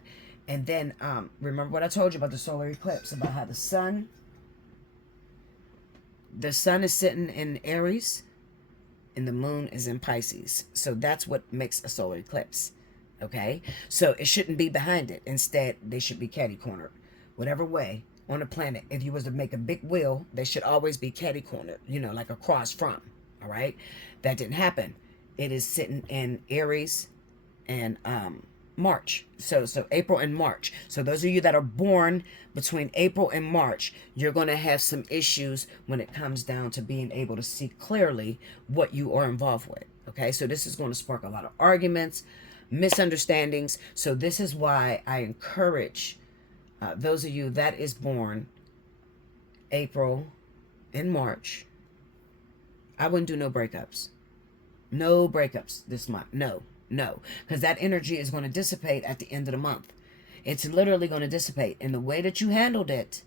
And then, remember what I told you about the solar eclipse, about how the sun is sitting in Aries and the moon is in Pisces. So that's what makes a solar eclipse. Okay, so it shouldn't be behind it. Instead, they should be catty cornered. Whatever way, on the planet, if you was to make a big wheel, they should always be catty cornered, you know, like across from. All right, that didn't happen. It is sitting in Aries and March. So April and March. So those of you that are born between April and March, you're going to have some issues when it comes down to being able to see clearly what you are involved with. Okay, so this is going to spark a lot of arguments, misunderstandings. So this is why I encourage those of you that is born April and March, I wouldn't do no breakups. No breakups this month. No, because that energy is going to dissipate at the end of the month. It's literally going to dissipate. And the way that you handled it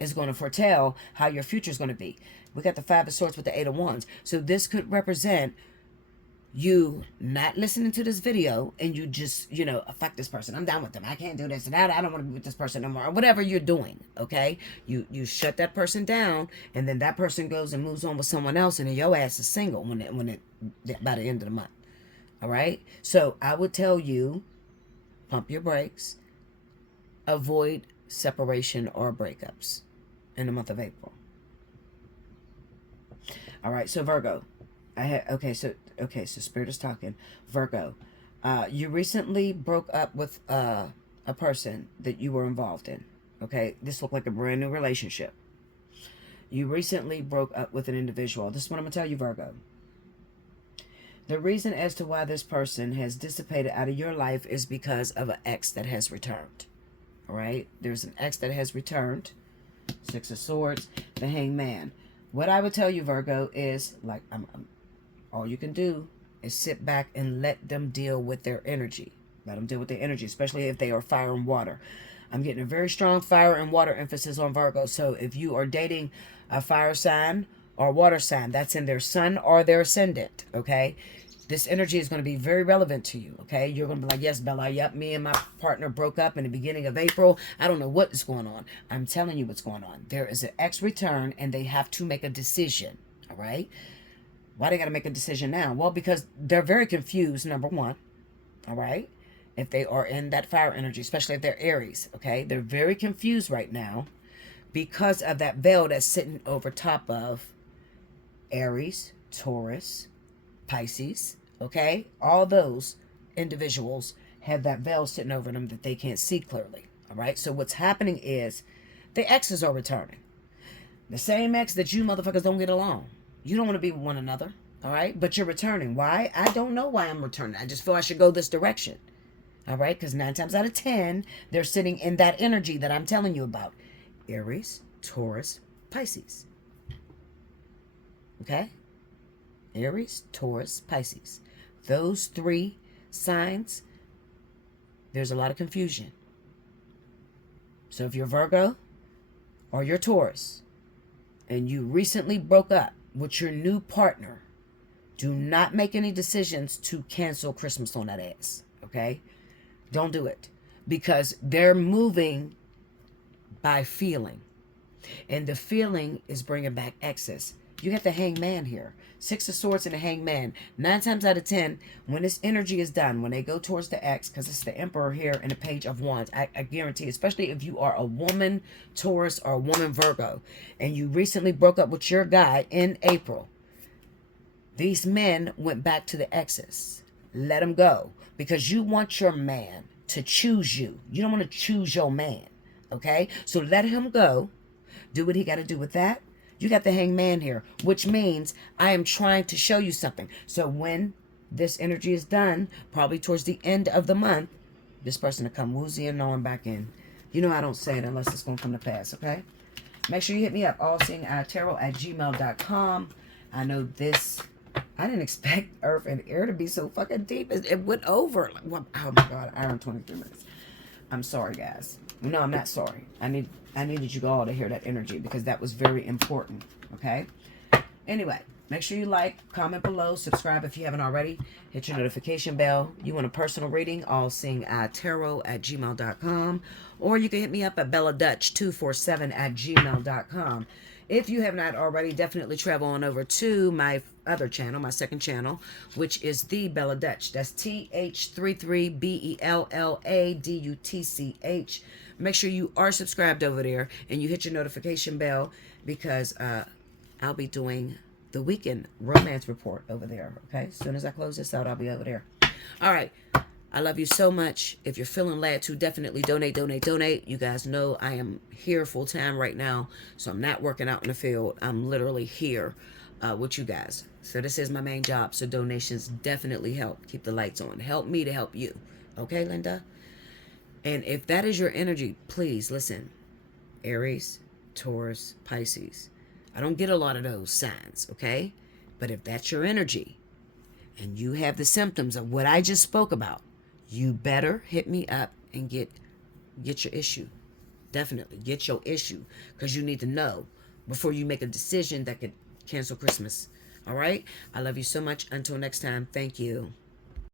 is going to foretell how your future is going to be. We got the Five of Swords with the Eight of Wands. So this could represent you not listening to this video and you just, you know, fuck this person. I'm done with them. I can't do this and that. I don't want to be with this person no more. Or whatever you're doing, okay? You shut that person down, and then that person goes and moves on with someone else, and then your ass is single when it by the end of the month. All right? So I would tell you, pump your brakes. Avoid separation or breakups in the month of April. All right, so Virgo. So Spirit is talking. Virgo, you recently broke up with a person that you were involved in. Okay, this looked like a brand new relationship. You recently broke up with an individual. This is what I'm going to tell you, Virgo. The reason as to why this person has dissipated out of your life is because of an ex that has returned. All right, there's an ex that has returned. Six of Swords, the Hangman. What I would tell you, Virgo, is like all you can do is sit back and let them deal with their energy. Let them deal with their energy, especially if they are fire and water. I'm getting a very strong fire and water emphasis on Virgo. So if you are dating a fire sign or water sign, that's in their sun or their ascendant, okay? This energy is going to be very relevant to you, okay? You're going to be like, yes, Bella, yep, me and my partner broke up in the beginning of April. I don't know what is going on. I'm telling you what's going on. There is an ex return, and they have to make a decision, all right? Why they got to make a decision now? Well, because they're very confused, number one, all right? If they are in that fire energy, especially if they're Aries, okay? They're very confused right now because of that veil that's sitting over top of Aries, Taurus, Pisces, okay? All those individuals have that veil sitting over them that they can't see clearly, all right? So what's happening is the exes are returning. The same ex that you motherfuckers don't get along. You don't want to be with one another, all right? But you're returning. Why? I don't know why I'm returning. I just feel I should go this direction, all right? Because 9 times out of 10, they're sitting in that energy that I'm telling you about. Aries, Taurus, Pisces, okay? Aries, Taurus, Pisces. Those 3 signs, there's a lot of confusion. So if you're Virgo or you're Taurus and you recently broke up with your new partner, do not make any decisions to cancel Christmas on that ass, okay? Don't do it, because they're moving by feeling, and the feeling is bringing back excess. You got the Hangman here. 6 of Swords and the Hangman. 9 times out of 10, when this energy is done, when they go towards the X, because it's the Emperor here and the Page of Wands, I guarantee, especially if you are a woman Taurus or a woman Virgo, and you recently broke up with your guy in April, these men went back to the exes. Let them go, because you want your man to choose you. You don't want to choose your man, okay? So let him go. Do what he got to do with that. You got the Hangman here, which means I am trying to show you something. So when this energy is done, probably towards the end of the month, this person will come woozy and knowing back in. You know I don't say it unless it's going to come to pass, okay? Make sure you hit me up, allseeingeyetarot@gmail.com. I know this, I didn't expect Earth and Air to be so fucking deep. It went over. Like, oh my God, hour and 23 minutes. I'm sorry, guys. No, I'm not sorry. I needed you all to hear that energy, because that was very important, okay? Anyway, make sure you like, comment below, subscribe if you haven't already. Hit your notification bell. You want a personal reading, allseeingeyetarot@gmail.com. Or you can hit me up at belladutch247@gmail.com. If you have not already, definitely travel on over to my other channel, my second channel, which is the Bella Dutch. That's TH33BELLADUTCH. Make sure you are subscribed over there and you hit your notification bell, because I'll be doing the weekend romance report over there. Okay, as soon as I close this out, I'll be over there. All right. I love you so much. If you're feeling led to, definitely donate. You guys know I am here full time right now, so I'm not working out in the field. I'm literally here with you guys. So this is my main job. So donations definitely help keep the lights on. Help me to help you. Okay, Linda? And if that is your energy, please listen. Aries, Taurus, Pisces. I don't get a lot of those signs, okay? But if that's your energy and you have the symptoms of what I just spoke about, you better hit me up and get your issue. Definitely get your issue, because you need to know before you make a decision that could cancel Christmas. All right? I love you so much. Until next time, thank you.